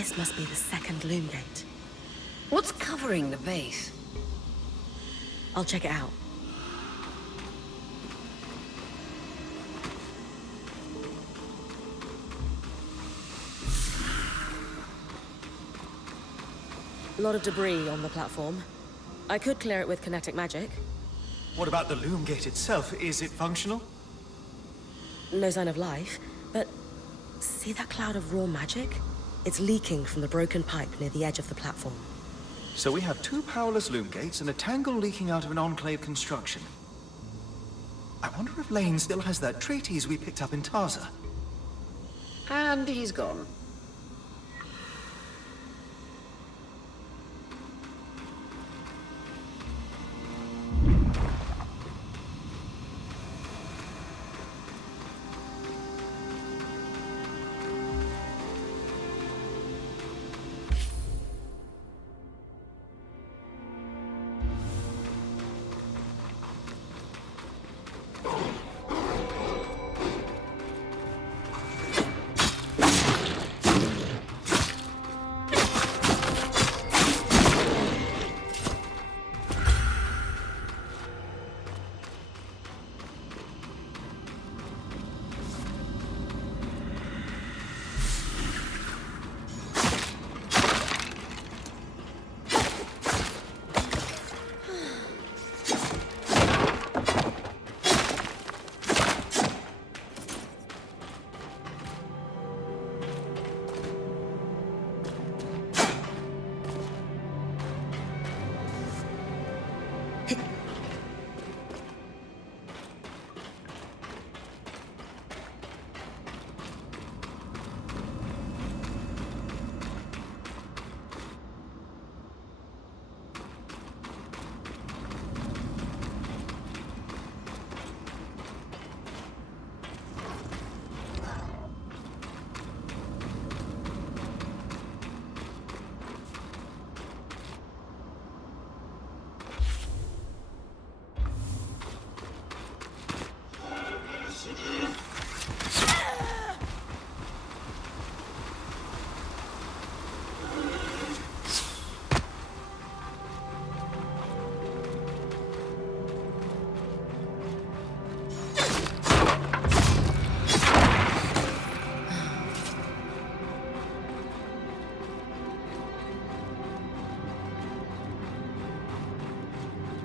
This must be the second loom gate. What's covering the base? I'll check it out. A lot of debris on the platform. I could clear it with kinetic magic. What about the loom gate itself? Is it functional? No sign of life, but see that cloud of raw magic? It's leaking from the broken pipe near the edge of the platform. So we have two powerless loom gates and a tangle leaking out of an Enclave construction. I wonder if Lane still has that treatise we picked up in Taza. And he's gone.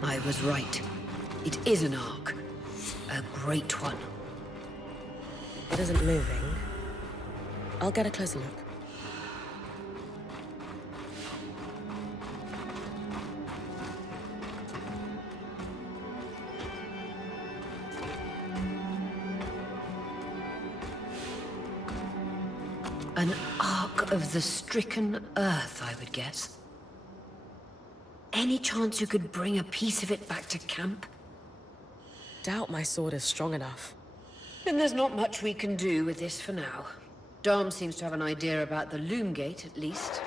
I was right. It is an arc. A great one. It isn't moving. I'll get a closer look. An arc of the stricken earth, I would guess. Any chance you could bring a piece of it back to camp? Doubt my sword is strong enough. Then there's not much we can do with this for now. Dom seems to have an idea about the loom gate, at least.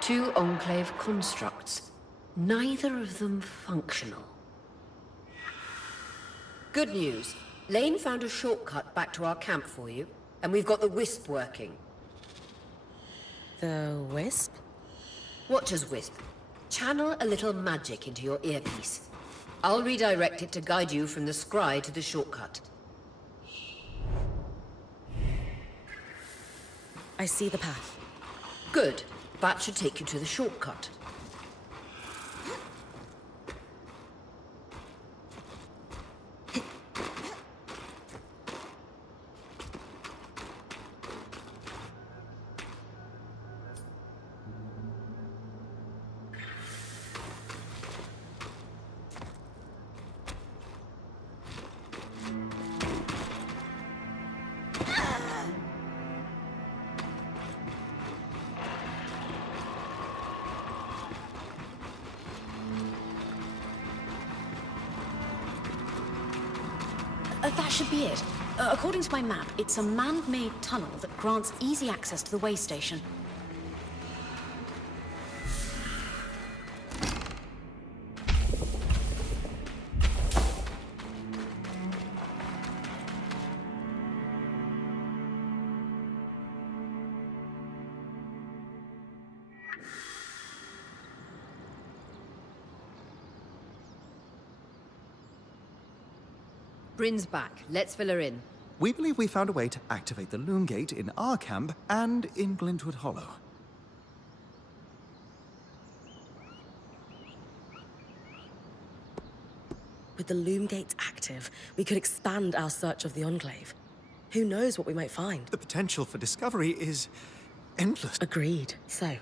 2 Enclave constructs. Neither of them functional. Good news. Lane found a shortcut back to our camp for you, and we've got the Wisp working. The Wisp? Watcher's Wisp. Channel a little magic into your earpiece. I'll redirect it to guide you from the scry to the shortcut. I see the path. Good. That should take you to the shortcut. That should be it. According to my map, it's a man-made tunnel that grants easy access to the way station. Bryn's back. Let's fill her in. We believe we found a way to activate the Loom Gate in our camp and in Glintwood Hollow. With the Loom Gates active, we could expand our search of the Enclave. Who knows what we might find? The potential for discovery is endless. Agreed. So,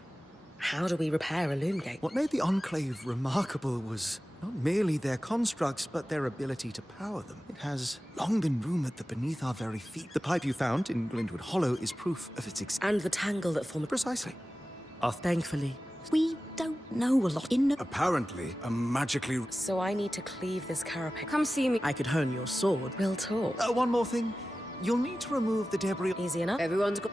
how do we repair a Loom Gate? What made the Enclave remarkable was not merely their constructs, but their ability to power them. It has long been rumored that beneath our very feet, the pipe you found in Glintwood Hollow is proof of its existence. And the tangle that formed... Precisely. Thankfully. We don't know a lot. Apparently, a magically... So I need to cleave this carapace. Come see me. I could hone your sword. We'll talk. One more thing. You'll need to remove the debris. Easy enough. Everyone's got...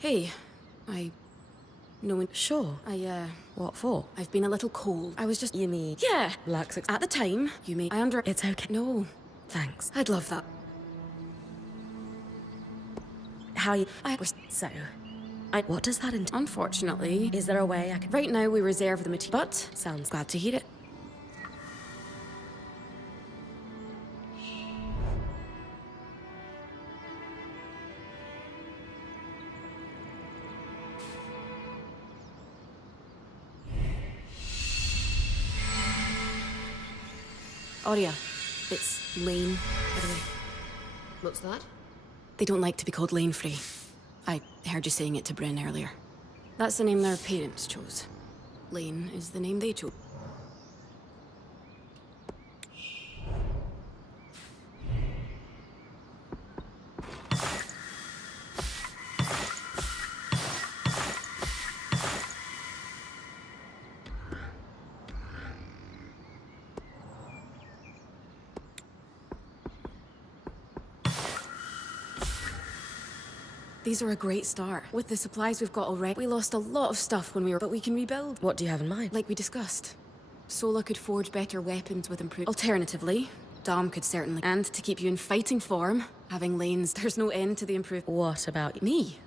Hey, I... No, Sure. What for? I've been a little cold. I was just... You mean... Yeah. Lax At the time, you may... I under... It's okay. No. Thanks. I'd love that. How you... I was... So... What does that entail? Unfortunately... Is there a way I can... Right now, we reserve the material. But... Sounds Glad to hear it. Aurea, it's Lane, by the way. What's that? They don't like to be called Lane Free. I heard you saying it to Brynn earlier. That's the name their parents chose. Lane is the name they chose. These are a great start. With the supplies we've got already, we lost a lot of stuff when we were, but we can rebuild. What do you have in mind? Like we discussed. Sola could forge better weapons with improved... Alternatively, Dom could certainly... And to keep you in fighting form, having lanes, there's no end to the improved... What about Me?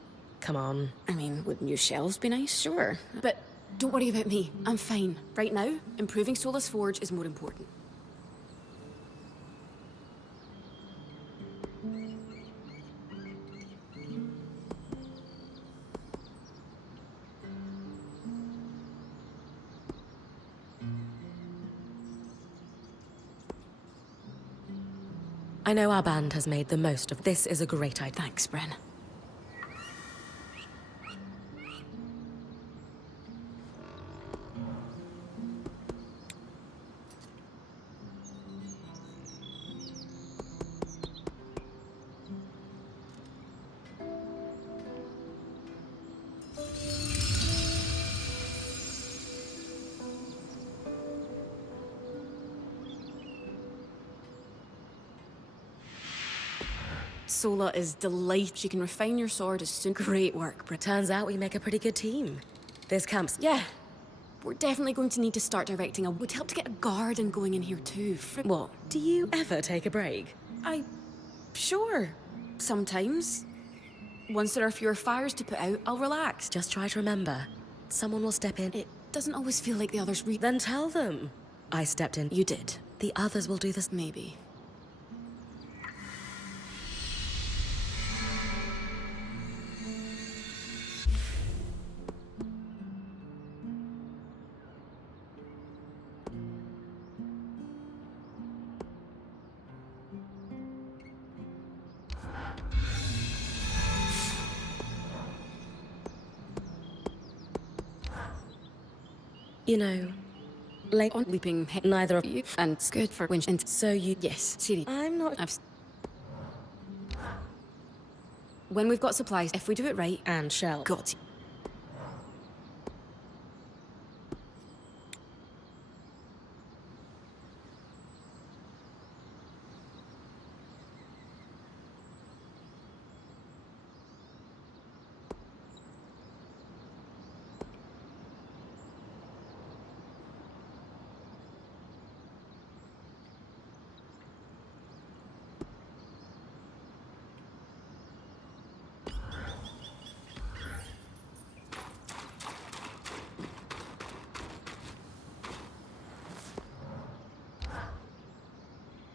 Come on. I mean, would new shelves be nice? Sure. But don't worry about me. I'm fine. Right now, improving Sola's forge is more important. I know our band has made the most of this. Is a great idea. Thanks, Brynn. Sola is delighted. She can refine your sword as soon. Great work, Brynn. Turns out we make a pretty good team. This camp's... Yeah. We're definitely going to need to start directing a... Would help to get a garden going in here too. What? Do you ever take a break? Sure. Sometimes. Once there are fewer fires to put out, I'll relax. Just try to remember. Someone will step in. It doesn't always feel like the others Then tell them. I stepped in. You did. The others will do this. Maybe. You know, like On leaping neither of you, and it's good for winch. And so you... yes, Siri. I'm not... When we've got supplies, if we do it right, And Shell. got.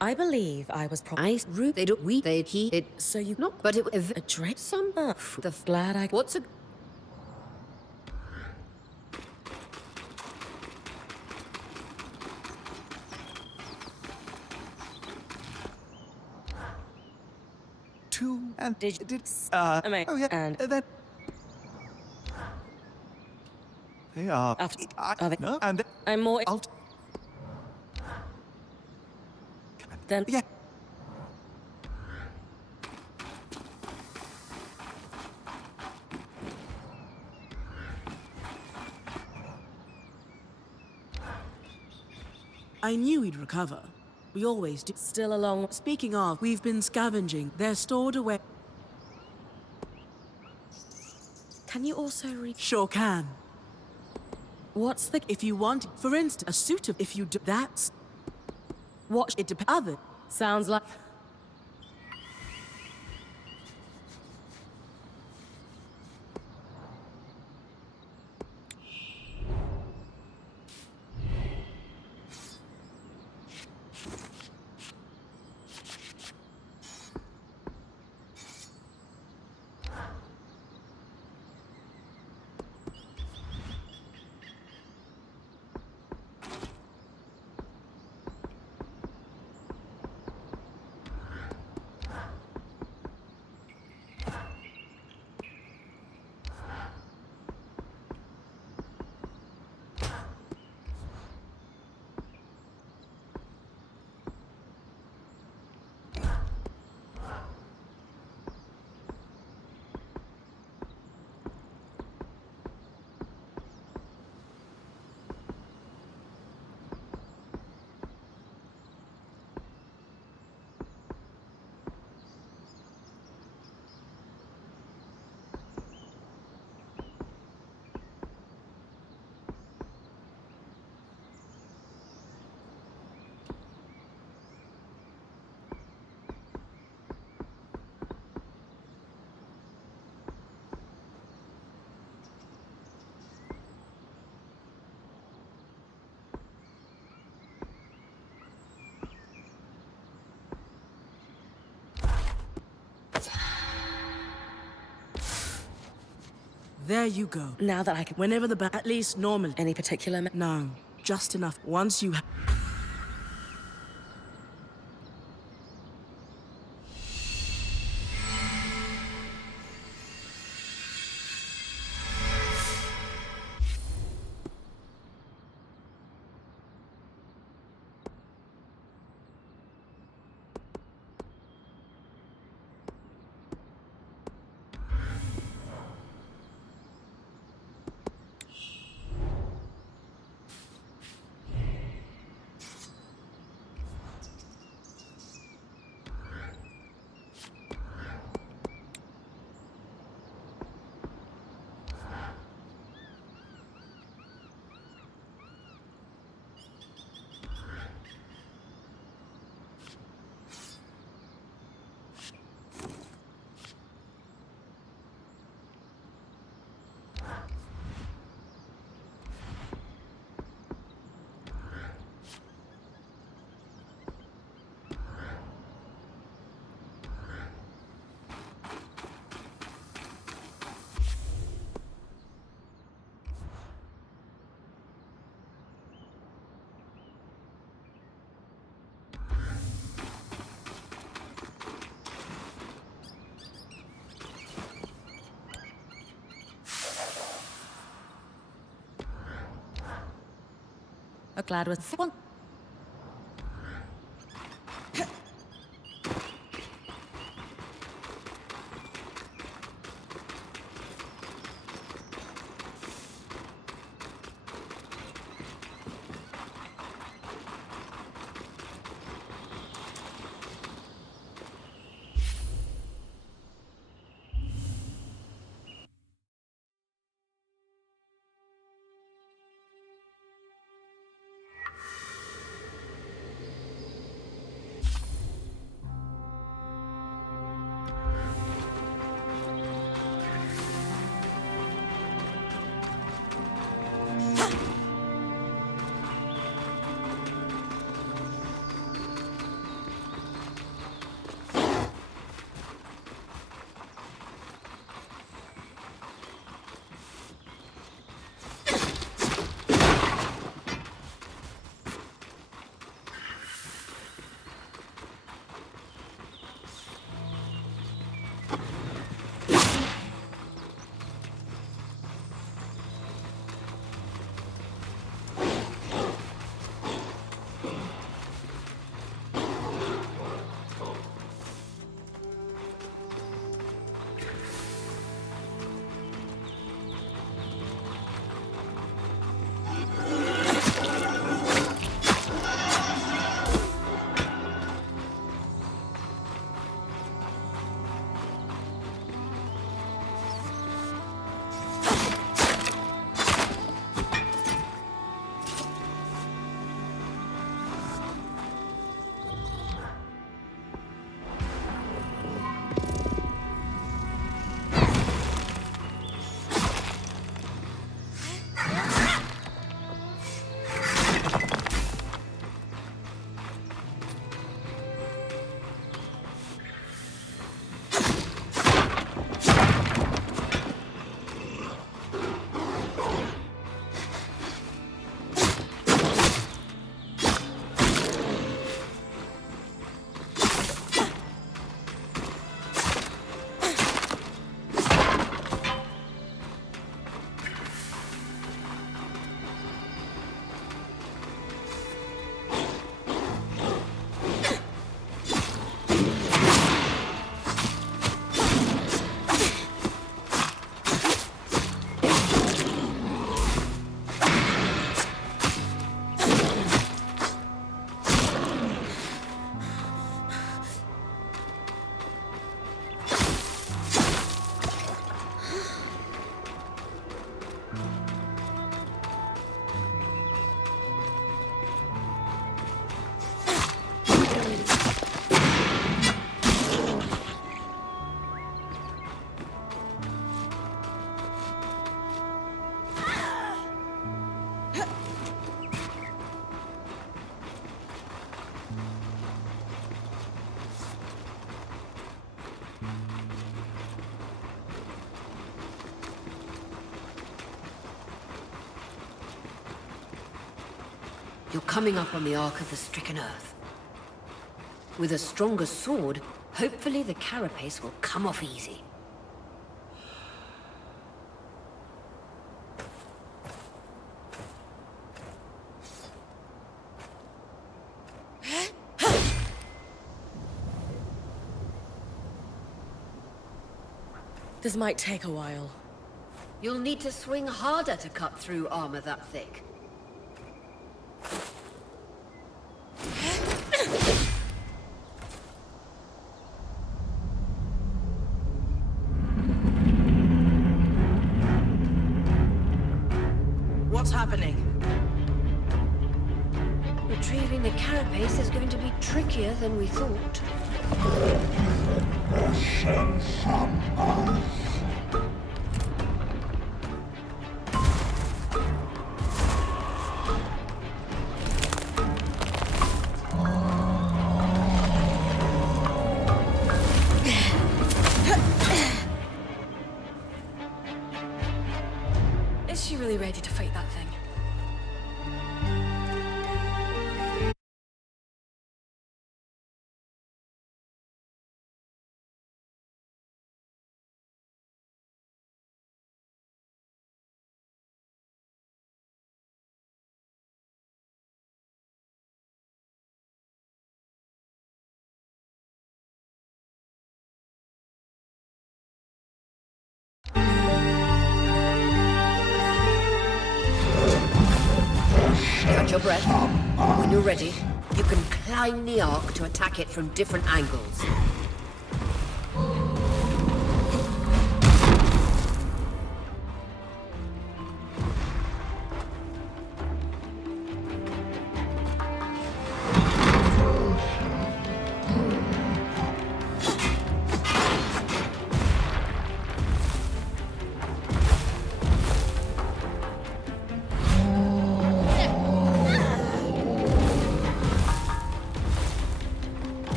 I believe I was I root they do we they he it So you not but it a drink? some the Glad I... what's a Two and Did oh yeah, and then they are. After- I, are they- no, and I'm more... I'll Then... yeah. I knew we'd recover. We always do. Still along... Speaking of, we've been scavenging. They're stored away. Can you also read... Sure can. What's the... If you want, for instance, a suit of... If you do... That's... What... It depends. Other. Sounds like... There you go. Now that I can... Whenever the at least normal. Any particular... No, just enough. Once you... Glad with... One... You're coming up on the Ark of the Stricken Earth. With a stronger sword, hopefully the carapace will come off easy. This might take a while. You'll need to swing harder to cut through armor that thick. What's happening? Retrieving the carapace is going to be trickier than we thought. Is she really ready to fight that thing? Catch your breath. When you're ready, you can climb the Ark to attack it from different angles.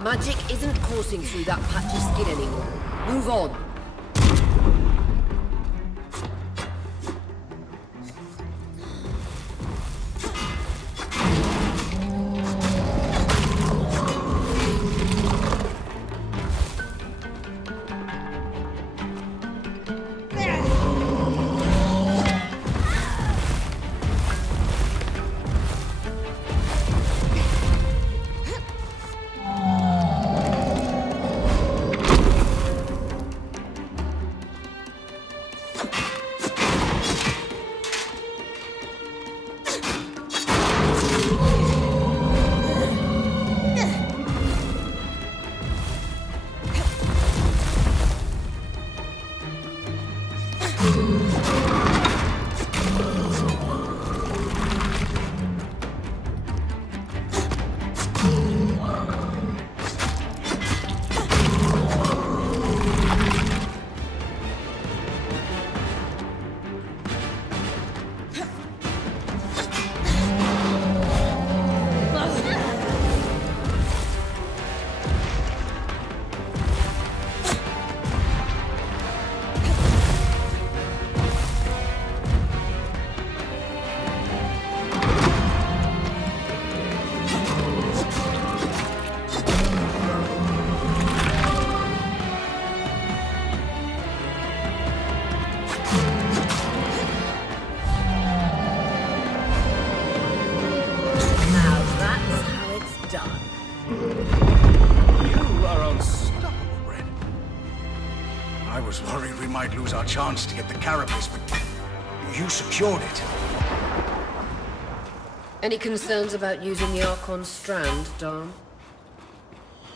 Magic isn't coursing through that patch of skin anymore. Move on. Might lose our chance to get the carapace, but you secured it. Any concerns about using the Archon strand, Dom?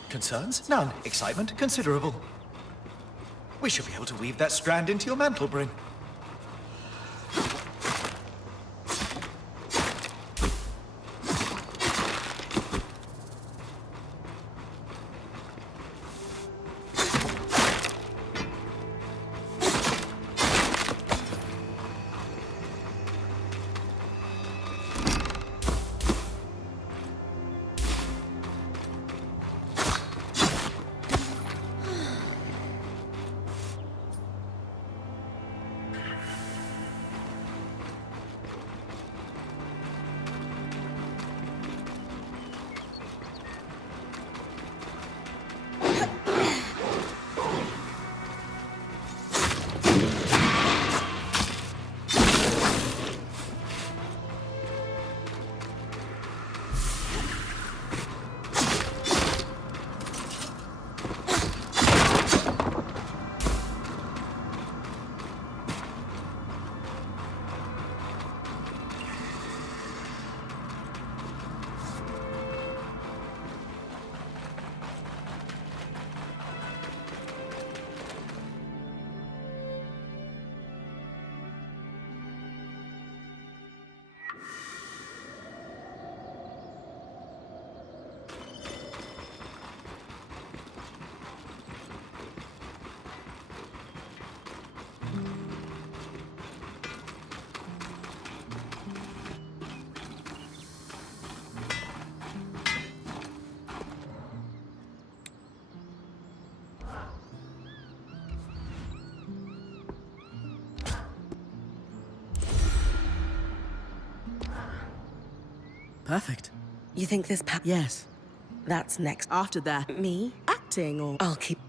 Concerns? None. Excitement? Considerable. We should be able to weave that strand into your mantle, Brynn. Perfect. You think this Yes. that's next? After that, Me? acting or... I'll keep...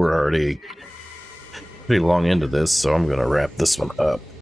We're already pretty long into this, so I'm going to wrap this one up.